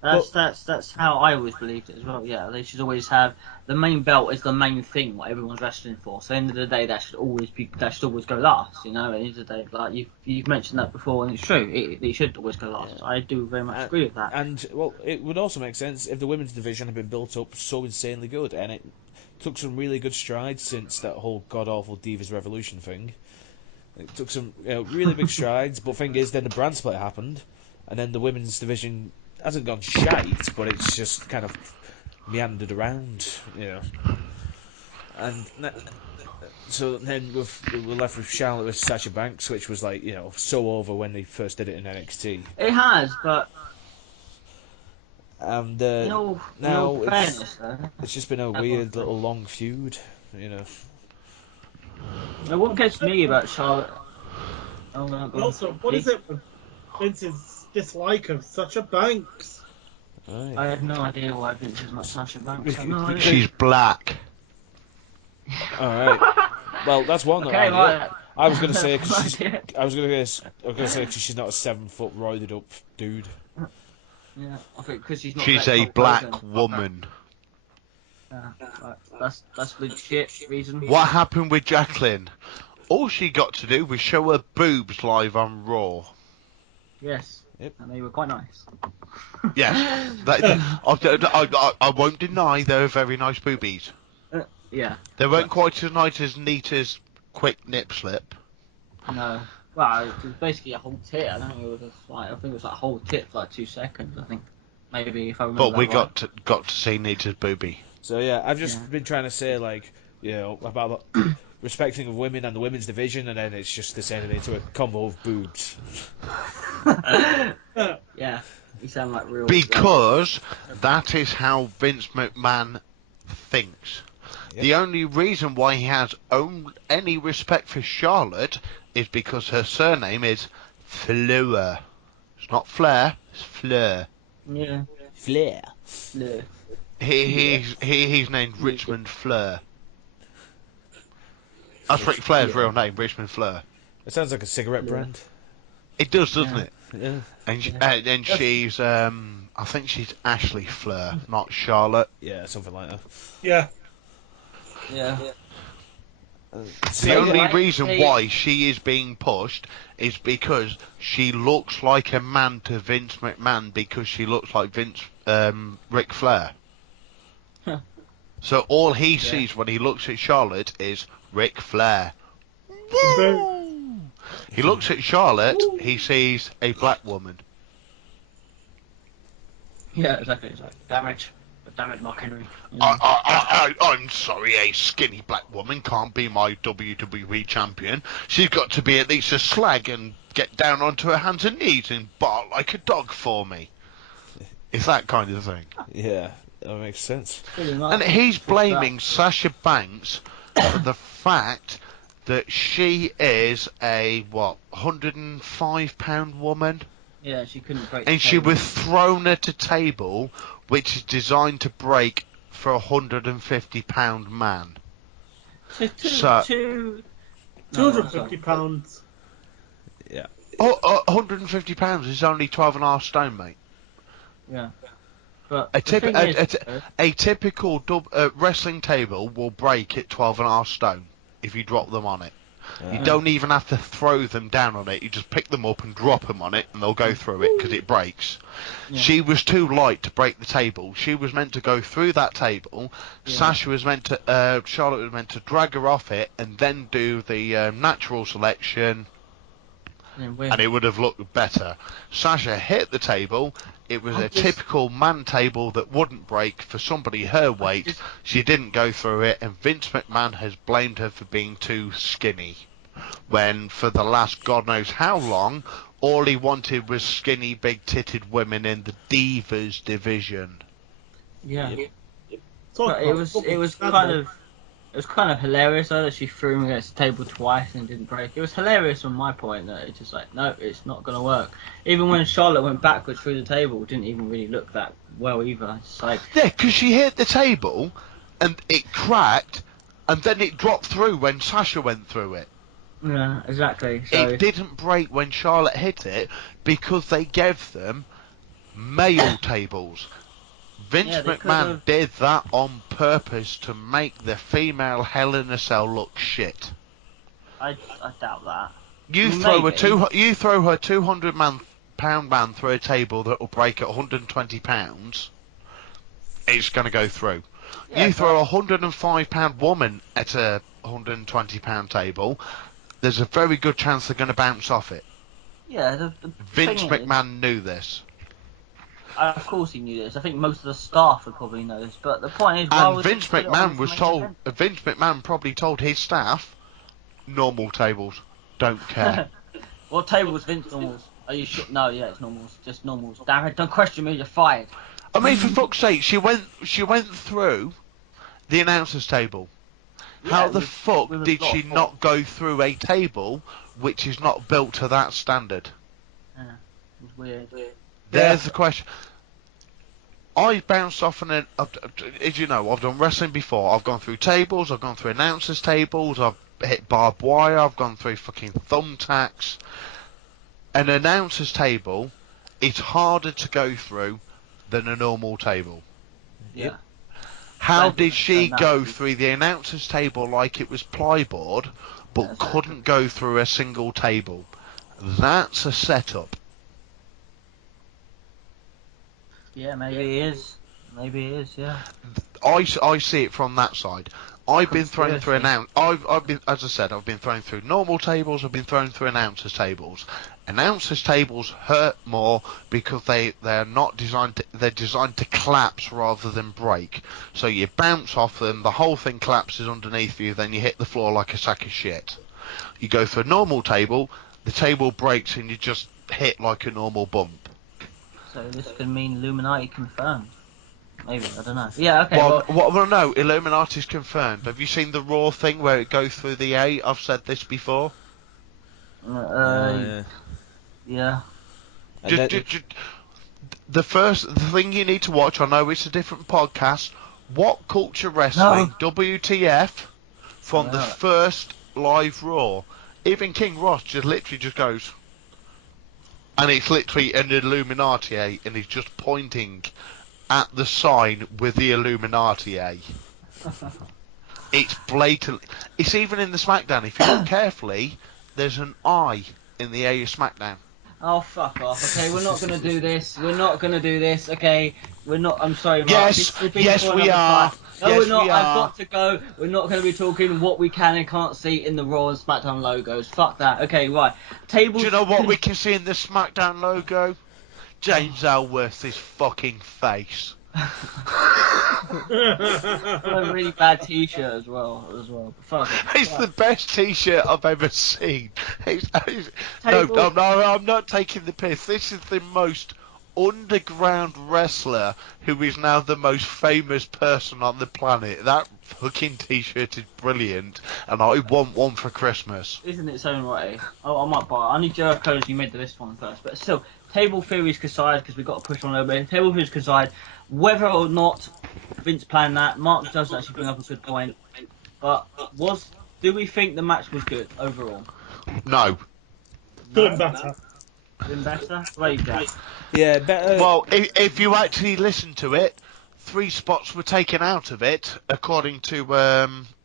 But That's how I always believed it as well. Yeah, they should always have the main belt is the main thing what everyone's wrestling for. So at the end of the day, that should always go last. You know, at the end of the day, like you've mentioned that before, and it's true. It should always go last. I do very much agree with that. And well, it would also make sense if the women's division had been built up so insanely good, and it took some really good strides since that whole god awful Divas Revolution thing. It took some really big strides, but thing is, then the brand split happened, and then the women's division hasn't gone shite, but it's just kind of meandered around, And so then we're left with Charlotte with Sasha Banks, which was like so over when they first did it in NXT, It has, but and in all now fairness, though, it's just been a weird little long feud, what gets me about Charlotte. Oh, no, go on. Also, what is it with Vince's dislike of Sasha Banks? Right. I have no idea why Vince is not Sasha Banks. I have no idea. She's black. All right. Well, that's one Okay, idea. right. I was going to say That's because an idea. I was going to say 'cause she's not a 7-foot roided up dude. Yeah, I think because she's not. She's that a Hulk black Hogan. woman. Right. That's legit reason. What happened with Jacqueline? All she got to do was show her boobs live on Raw. Yes. Yep. And they were quite nice. Yes, I won't deny they were very nice boobies. Yeah. They weren't quite as nice as Nita's quick nip slip. No. Well, it was basically a whole tit. I don't think it was I think it was like a whole tit for like 2 seconds. I think maybe if I remember. But we that right. got to see Nita's boobie. So yeah, I've just been trying to say about respecting of women and the women's division, and then it's just descended into a combo of boobs. Yeah. You sound like real. Because that is how Vince McMahon thinks. Yep. The only reason why he has any respect for Charlotte is because her surname is Fleur. It's not Flair, it's Fleur. Yeah. Flair. Yeah. He's named Richmond Fleur. That's Ric Flair's real name, Richmond Fleur. It sounds like a cigarette brand. It does, doesn't it? Yeah. And she's, I think she's Ashley Fleur, not Charlotte. Yeah, something like that. Yeah. Yeah. The only reason why she is being pushed is because she looks like a man to Vince McMahon because she looks like Ric Flair. Huh. So all he sees when he looks at Charlotte is Ric Flair. He looks at Charlotte, he sees a black woman. Yeah, exactly. Damn it, Mark Henry. I'm sorry, a skinny black woman can't be my WWE champion. She's got to be at least a slag and get down onto her hands and knees and bark like a dog for me. It's that kind of thing. Yeah, that makes sense. And he's blaming Sasha Banks for the fact that she is a, 105-pound woman? Yeah, she couldn't break. And she was thrown at a table which is designed to break for a 150-pound man. So 250 pounds. Yeah. 150 pounds is only 12.5 stone, mate. Yeah. But A typical wrestling table will break at 12.5 stone if you drop them on it. You don't even have to throw them down on it. You just pick them up and drop them on it, and they'll go through it because it breaks. Yeah. She was too light to break the table. She was meant to go through that table. Yeah. Charlotte was meant to drag her off it and then do the natural selection and it would have looked better. Sasha hit the table. It was a typical man table that wouldn't break for somebody her weight. She didn't go through it, and Vince McMahon has blamed her for being too skinny. When for the last God knows how long, all he wanted was skinny, big-titted women in the Divas division. Yeah. But it was kind of hilarious though that she threw him against the table twice and didn't break. It was hilarious from my point that it's just like, no, it's not gonna work. Even when Charlotte went backwards through the table, it didn't even really look that well either. It's like, yeah, because she hit the table and it cracked, and then it dropped through when Sasha went through it. yeah, exactly. So It didn't break when Charlotte hit it because they gave them male tables. Vince McMahon did that on purpose to make the female Hell in a Cell look shit. I doubt that. You throw her 200-pound man through a table that will break at 120 pounds, it's going to go through. Yeah, you throw a 105-pound woman at a 120-pound table, there's a very good chance they're going to bounce off it. Yeah, Vince McMahon knew this. Of course he knew this. I think most of the staff would probably know this. But the point is, Vince McMahon probably told his staff, normal tables, don't care. What tables, Vince? Normals? Are you sure? No, yeah, it's normals. Just normals. Damn it! Don't question me. You're fired. I mean, for fuck's sake, she went through the announcers table. Yeah, how the fuck did she not go through a table which is not built to that standard? Yeah, it's weird. There's the question. I bounced off as you know, I've done wrestling before. I've gone through tables, I've gone through announcers tables, I've hit barbed wire, I've gone through fucking thumbtacks. An announcer's table is harder to go through than a normal table. Yeah. How did she go through the announcer's table like it was plyboard, but couldn't go through a single table? That's a setup. Yeah, maybe it is. Maybe it is. Yeah. I see it from that side. I've been thrown through I've been, as I said, I've been thrown through normal tables. I've been thrown through announcers tables. Announcers tables hurt more because they're not designed. They're designed to collapse rather than break. So you bounce off them, the whole thing collapses underneath you, then you hit the floor like a sack of shit. You go through a normal table, the table breaks and you just hit like a normal bump. So this could mean Illuminati confirmed. Maybe, I don't know. Yeah, okay. Well, no, Illuminati's confirmed. Have you seen the Raw thing where it goes through the A? I've said this before. Yeah. The thing you need to watch, I know it's a different podcast, What Culture Wrestling, WTF, from the first live Raw. Even King Ross literally just goes, and it's literally an Illuminati A, and he's just pointing at the sign with the Illuminati A. It's blatant. It's even in the SmackDown. If you look carefully, there's an I in the A of SmackDown. Oh, fuck off. Okay, we're not going to do this. We're not going to do this. Okay, we're not. I'm sorry, Mark. Yes, we are. No, we're not. I've got to go. We're not going to be talking what we can and can't see in the Raw and SmackDown logos. Fuck that. Okay, right. Tables. Do you know what we can see in the SmackDown logo? James Ellsworth's fucking face. A really bad T-shirt as well. Fuck it. It's the best T-shirt I've ever seen. No, I'm not taking the piss. This is the most underground wrestler who is now the most famous person on the planet. That fucking T-shirt is brilliant, and I want one for Christmas. Isn't it its own way? Oh, I might buy it. I need Jericho's. You made the list one first, but still, table theories aside, because we've got to push on a little bit. Table theories aside, whether or not Vince planned that, Mark does actually bring up a good point. But do we think the match was good overall? No. Good better. Been better? Right, Jack. Yeah, better. Well, if you actually listen to it, 3 spots were taken out of it, according to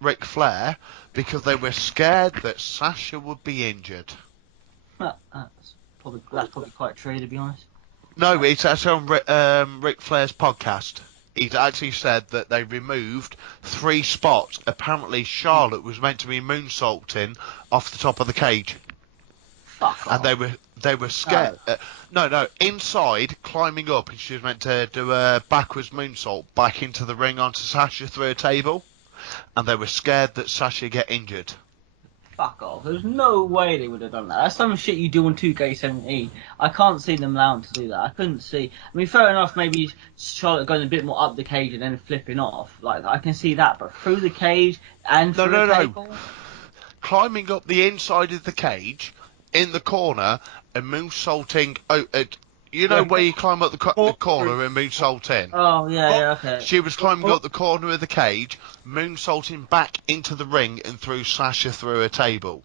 Ric Flair, because they were scared that Sasha would be injured. That's probably quite true, to be honest. No, it's actually on Ric Flair's podcast. He's actually said that they removed 3 spots. Apparently, Charlotte was meant to be moonsaulting off the top of the cage. Fuck off. And they were scared. No, inside, climbing up, and she was meant to do a backwards moonsault back into the ring onto Sasha through a table, and they were scared that Sasha get injured. Fuck off. There's no way they would have done that. That's some shit you do on 2K17. I can't see them allowing to do that. I couldn't see. I mean, fair enough, maybe Charlotte going a bit more up the cage and then flipping off. Like, I can see that, but through the cage and through the table? Climbing up the inside of the cage, in the corner, and moonsaulting. You know where you climb up the corner and moonsault in? Oh, yeah, okay. She was climbing up the corner of the cage, moonsaulting back into the ring and threw Sasha through a table.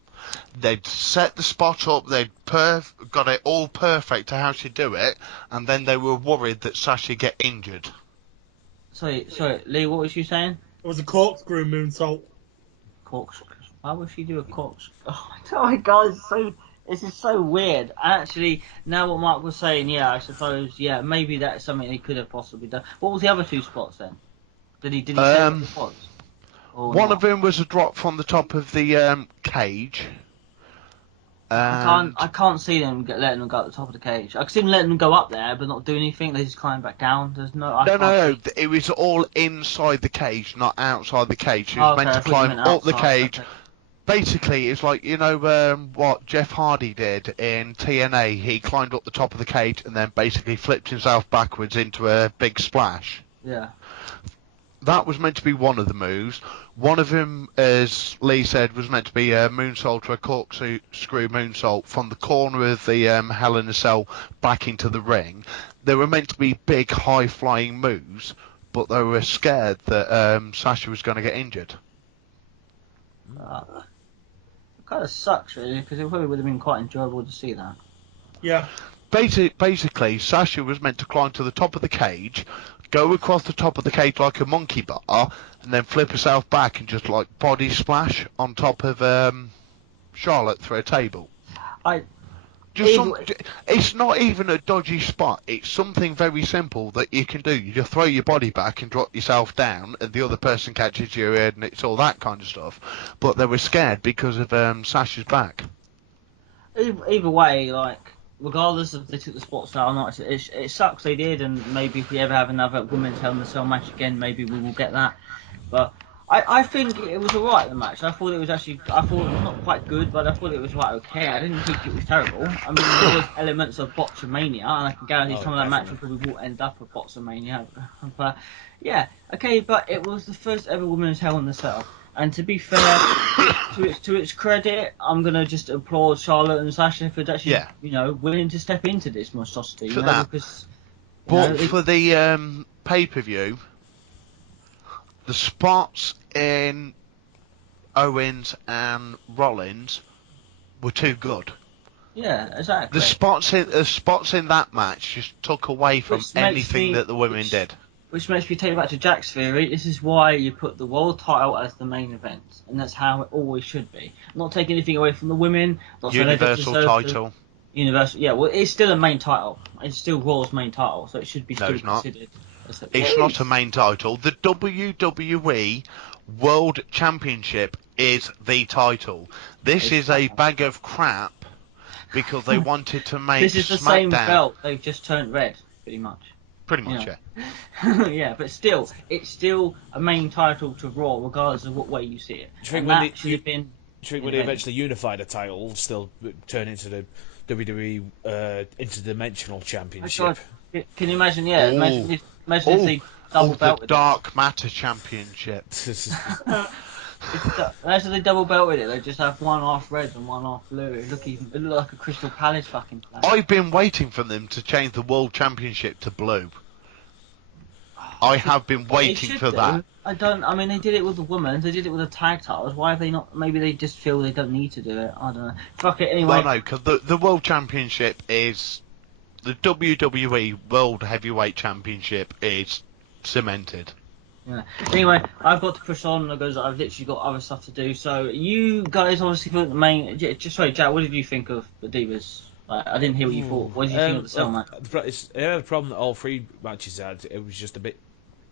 They'd set the spot up, they'd got it all perfect to how she'd do it, and then they were worried that Sasha get injured. Sorry, Lee, what was you saying? It was a corkscrew moonsault. Corkscrew? Why would she do a corkscrew? Oh my god, this is so weird. Actually, now what Mark was saying, yeah, I suppose, yeah, maybe that's something he could have possibly done. What was the other two spots then? Did he say what it was? One of them was a drop from the top of the cage. I can't see them letting them go at the top of the cage. I can see them letting them go up there, but not do anything. They just climb back down. There's no. No. It was all inside the cage, not outside the cage. She was meant to climb up the cage. Okay. Basically, it's like, you know, what Jeff Hardy did in TNA. He climbed up the top of the cage and then basically flipped himself backwards into a big splash. Yeah. That was meant to be one of the moves. One of them, as Lee said, was meant to be a moonsault or a corkscrew moonsault from the corner of the Hell in a Cell back into the ring. They were meant to be big, high-flying moves, but they were scared that Sasha was going to get injured. It kind of sucks, really, because it probably would have been quite enjoyable to see that. Yeah. Basically, Sasha was meant to climb to the top of the cage, go across the top of the cage like a monkey bar, and then flip herself back and just like body splash on top of Charlotte through a table. It's not even a dodgy spot. It's something very simple that you can do. You just throw your body back and drop yourself down, and the other person catches you, and it's all that kind of stuff. But they were scared because of Sasha's back. Either way, like, regardless if they took the spot style or not, it sucks they did, and maybe if we ever have another women's Hell in a Cell match again, maybe we will get that. But I think it was alright, the match. I thought it was not quite good, but I thought it was right okay. I didn't think it was terrible. I mean, there was elements of Botchamania, and I can guarantee some of that match probably will end up at Botchamania. But, yeah, okay, but it was the first ever women's Hell in a Cell. And to be fair, to its credit, I'm gonna just applaud Charlotte and Sasha for actually, willing to step into this monstrosity. For that. Because, for the pay-per-view, the spots in Owens and Rollins were too good. Yeah, exactly. The spots in that match just took away from anything that the women did. Which makes me take you back to Jack's theory. This is why you put the world title as the main event, and that's how it always should be. Not taking anything away from the women. Universal title. Universal, yeah. Well, it's still a main title. It's still Raw's main title, so it should be still considered. It's not a main title. The WWE World Championship is the title. This is a bag of crap because they wanted to make this is the SmackDown. Same belt. They've just turned red, pretty much. Pretty much, yeah. Yeah, but still, it's still a main title to Raw, regardless of what way you see it. Do you think when they eventually unify the title, still turn into the WWE Interdimensional Championship? Can you imagine? Yeah, imagine if they double belt the Dark Matter Championship. Imagine they double belted it. They just have one half red and one half blue. It look like a Crystal Palace fucking play. I've been waiting for them to change the World Championship to blue. I have been waiting for that. I mean, they did it with the women. They did it with the tag titles. Why have they not? Maybe they just feel they don't need to do it. I don't know. Fuck it anyway. Well, no, because the World Championship is the WWE World Heavyweight Championship is cemented. Yeah. Anyway, I've got to push on because I've literally got other stuff to do. So you guys obviously thought the main. Sorry, Jack. What did you think of the Divas? I didn't hear what you thought. What did you think of the Cell match? The problem that all three matches had, it was just a bit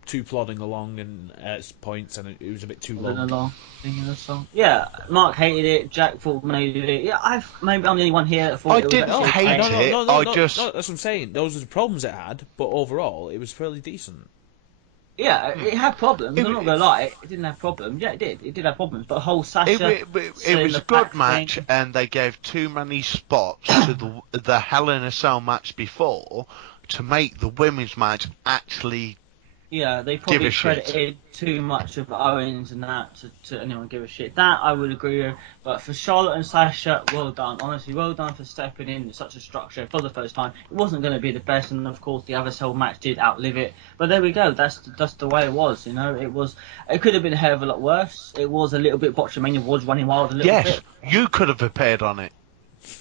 too plodding along and at points, and it was a bit too Than a long. long thing in the song. Yeah, Mark hated it. Jack thought maybe it. Yeah, maybe I'm the only one here that thought I it was didn't actually hate okay. it. That's what I'm saying. Those are the problems it had, but overall, it was fairly decent. Yeah, it had problems. I'm not gonna lie, it didn't have problems. Yeah, it did. It did have problems. But the whole Sasha, It was the a good back match, thing, and they gave too many spots to the Hell in a Cell match before to make the women's match actually. yeah, they Give probably a shit. credited too much of Owens and that to anyone give a shit. That I would agree with. But for Charlotte and Sasha, well done. Honestly, well done for stepping in such a structure for the first time. It wasn't going to be the best, and of course the other Cell match did outlive it. But there we go. That's the way it was. You know, it could have been a hell of a lot worse. It was a little bit botchamania was running wild a little Yes, bit. you could have appeared on it.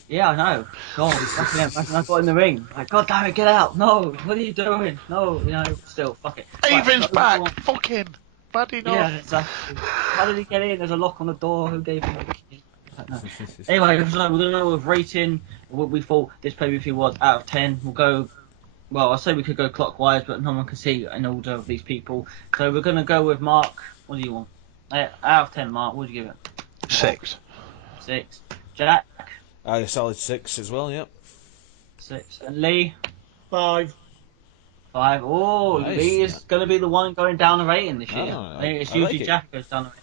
Yeah, I know. God, fucking hell, imagine I got in the ring. Like, God damn it, get out. No, what are you doing? No, still, fuck it. Right, Avon's so back. go on. Fuck him. Bad enough. Yeah, exactly. How did he get in? There's a lock on the door. Who gave him the key? I don't know. Anyway, so we're going to go with rating what we thought this pay-per-view was out of 10. We'll go, well, I say we could go clockwise, but no one can see an order of these people. So we're going to go with Mark. What do you want? Out of 10, Mark, what would you give it? 6. 6. Jack? A solid 6 as well. Yep. 6. And Lee? 5. 5. Oh, Nice. Lee is going to be the one going down the rating this year. Oh, I think it's I like usually it. Jack goes down the rating.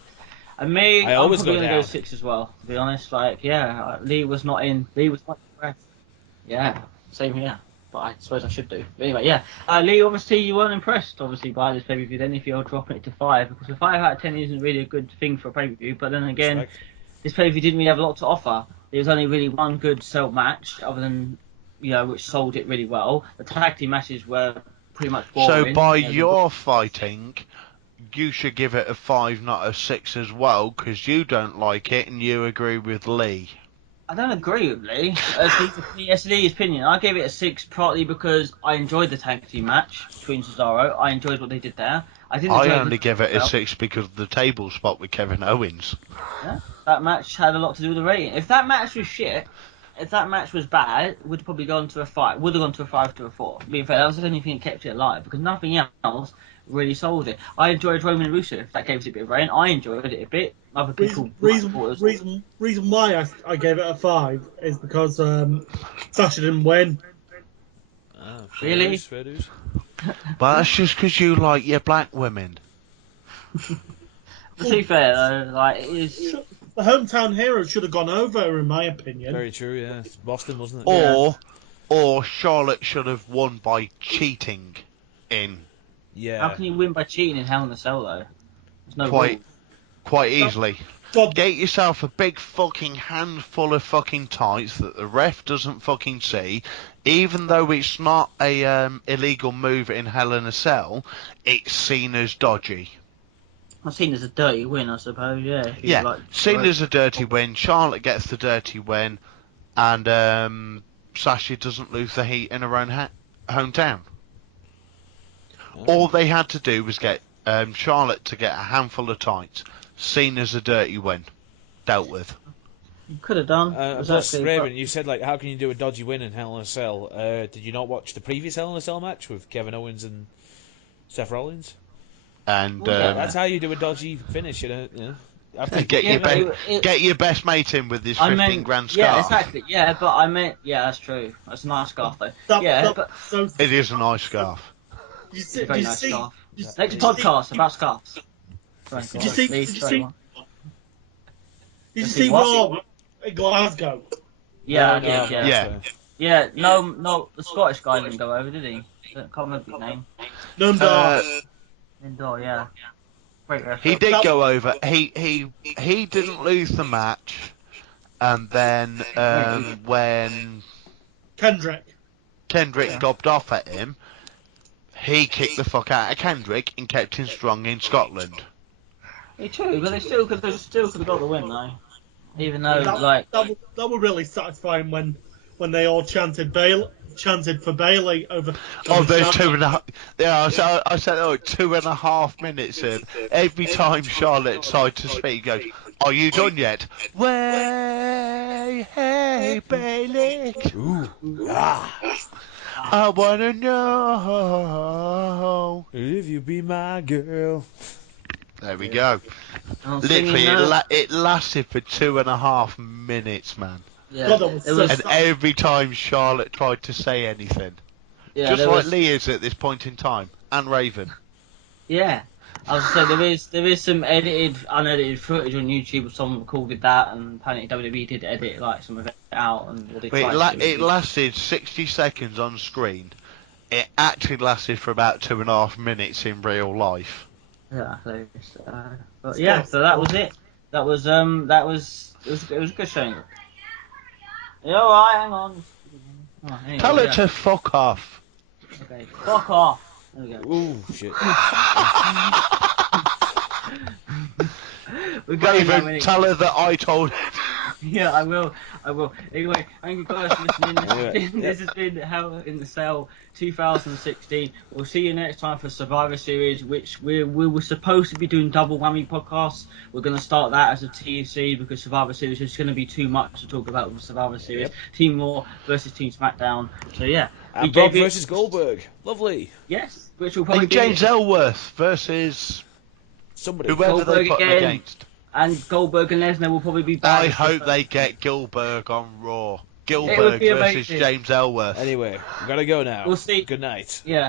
And me, I I'm always probably go going to go down. 6 as well, to be honest. Like, yeah, Lee was not impressed. Yeah, same here. But I suppose I should do. But anyway, yeah. Lee, obviously, you weren't impressed, obviously, by this pay-per-view then, if you're dropping it to 5. Because a 5 out of 10 isn't really a good thing for a pay-per-view. But then again, Respect. this pay-per-view didn't really have a lot to offer. There was only really one good Cell match, other than, which sold it really well. The tag team matches were pretty much boring. So by your fighting, you should give it a 5, not a 6 as well, because you don't like it and you agree with Lee. I don't agree with Lee. It's Lee's opinion. I gave it a 6 partly because I enjoyed the tag team match between Cesaro. I enjoyed what they did there. I only give it a 6 because of the table spot with Kevin Owens. Yeah, that match had a lot to do with the rating. If that match was shit, if that match was bad, it would have probably gone to a 5. Would have gone to a 5 to a 4. Being fair, that was the only thing that kept it alive because nothing else really sold it. I enjoyed Roman and Rusev. That gave it a bit of rating. I enjoyed it a bit. Other people Reason why I gave it a 5 is because Sasha didn't win. Really? Fair dues. But that's just because you like your black women. To be fair though, like it is. The hometown hero should have gone over, in my opinion. Very true, yeah. It's Boston, wasn't it? Or Charlotte should have won by cheating in. Yeah. How can you win by cheating in Hell in a Cell though? There's no rules. Quite easily. God, Get yourself a big fucking handful of fucking tights that the ref doesn't fucking see. Even though it's not a illegal move in Hell in a Cell, it's seen as dodgy. I've seen as a dirty win, I suppose. Yeah. Seen as a dirty win. Charlotte gets the dirty win, and Sasha doesn't lose the heat in her own hometown. All they had to do was get Charlotte to get a handful of tights. Seen as a dirty win. Dealt with. You could have done. Plus, Raven, you said, how can you do a dodgy win in Hell in a Cell? Did you not watch the previous Hell in a Cell match with Kevin Owens and Seth Rollins? And that's how you do a dodgy finish, you know. Get your best mate in with his 15 grand scarf. Yeah, exactly. Yeah, but I meant, that's true. That's a nice scarf though. It is a nice scarf. It's a very nice scarf. Next podcast about scarves. Did you see Raw in Glasgow? Yeah, I did. Yeah. No, the Scottish guy didn't go over, did he? I can't remember his name. Lindor, yeah. Great reference. He did go over. He didn't lose the match, and then when Kendrick gobbed off at him, he kicked the fuck out of Kendrick and kept him strong in Scotland. Yeah, true, but they still could have got the win though. Even though that was really satisfying when they all chanted for Bailey over. Those 2.5. Yeah, I said 2.5 minutes in. Every time Charlotte tried to speak, he goes, "Are you done yet?" Way, hey, Bailey. Ooh. I wanna know. If you be my girl. There we go. I'm Literally, singing that. it lasted for 2.5 minutes, man. Yeah, God, that was it so was. And every time Charlotte tried to say anything, Yeah, just there like was, Lee is at this point in time, and Raven. Yeah, I was gonna say there is some unedited footage on YouTube of someone recorded that, and apparently WWE did edit like some of it out, and they But tried to. it lasted 60 seconds on screen. It actually lasted for about 2.5 minutes in real life. Yeah, but yeah, so that was it. It was a good showing. You alright? Hang on. Oh, anyway, Tell her yeah. to fuck off. Okay, fuck off. There we go. Ooh, shit. We're going now, Raven, tell her that I told her. Yeah, I will. Anyway, thank you guys for listening. Yeah. This has been Hell in the Cell 2016. We'll see you next time for Survivor Series, which we were supposed to be doing double whammy podcasts. We're going to start that as a TC because Survivor Series is going to be too much to talk about with Survivor Series. Yep. Team Raw versus Team SmackDown. So yeah, And Bob versus Goldberg. Lovely. Yes, which will probably And be James Ellsworth versus Somebody. whoever they Goldberg put him again. against. And Goldberg and Lesnar will probably be back. I hope they get Gilbert on Raw. It would Gilbert be versus amazing. James Ellsworth. Anyway, gotta go now. We'll see. Good night. Yeah.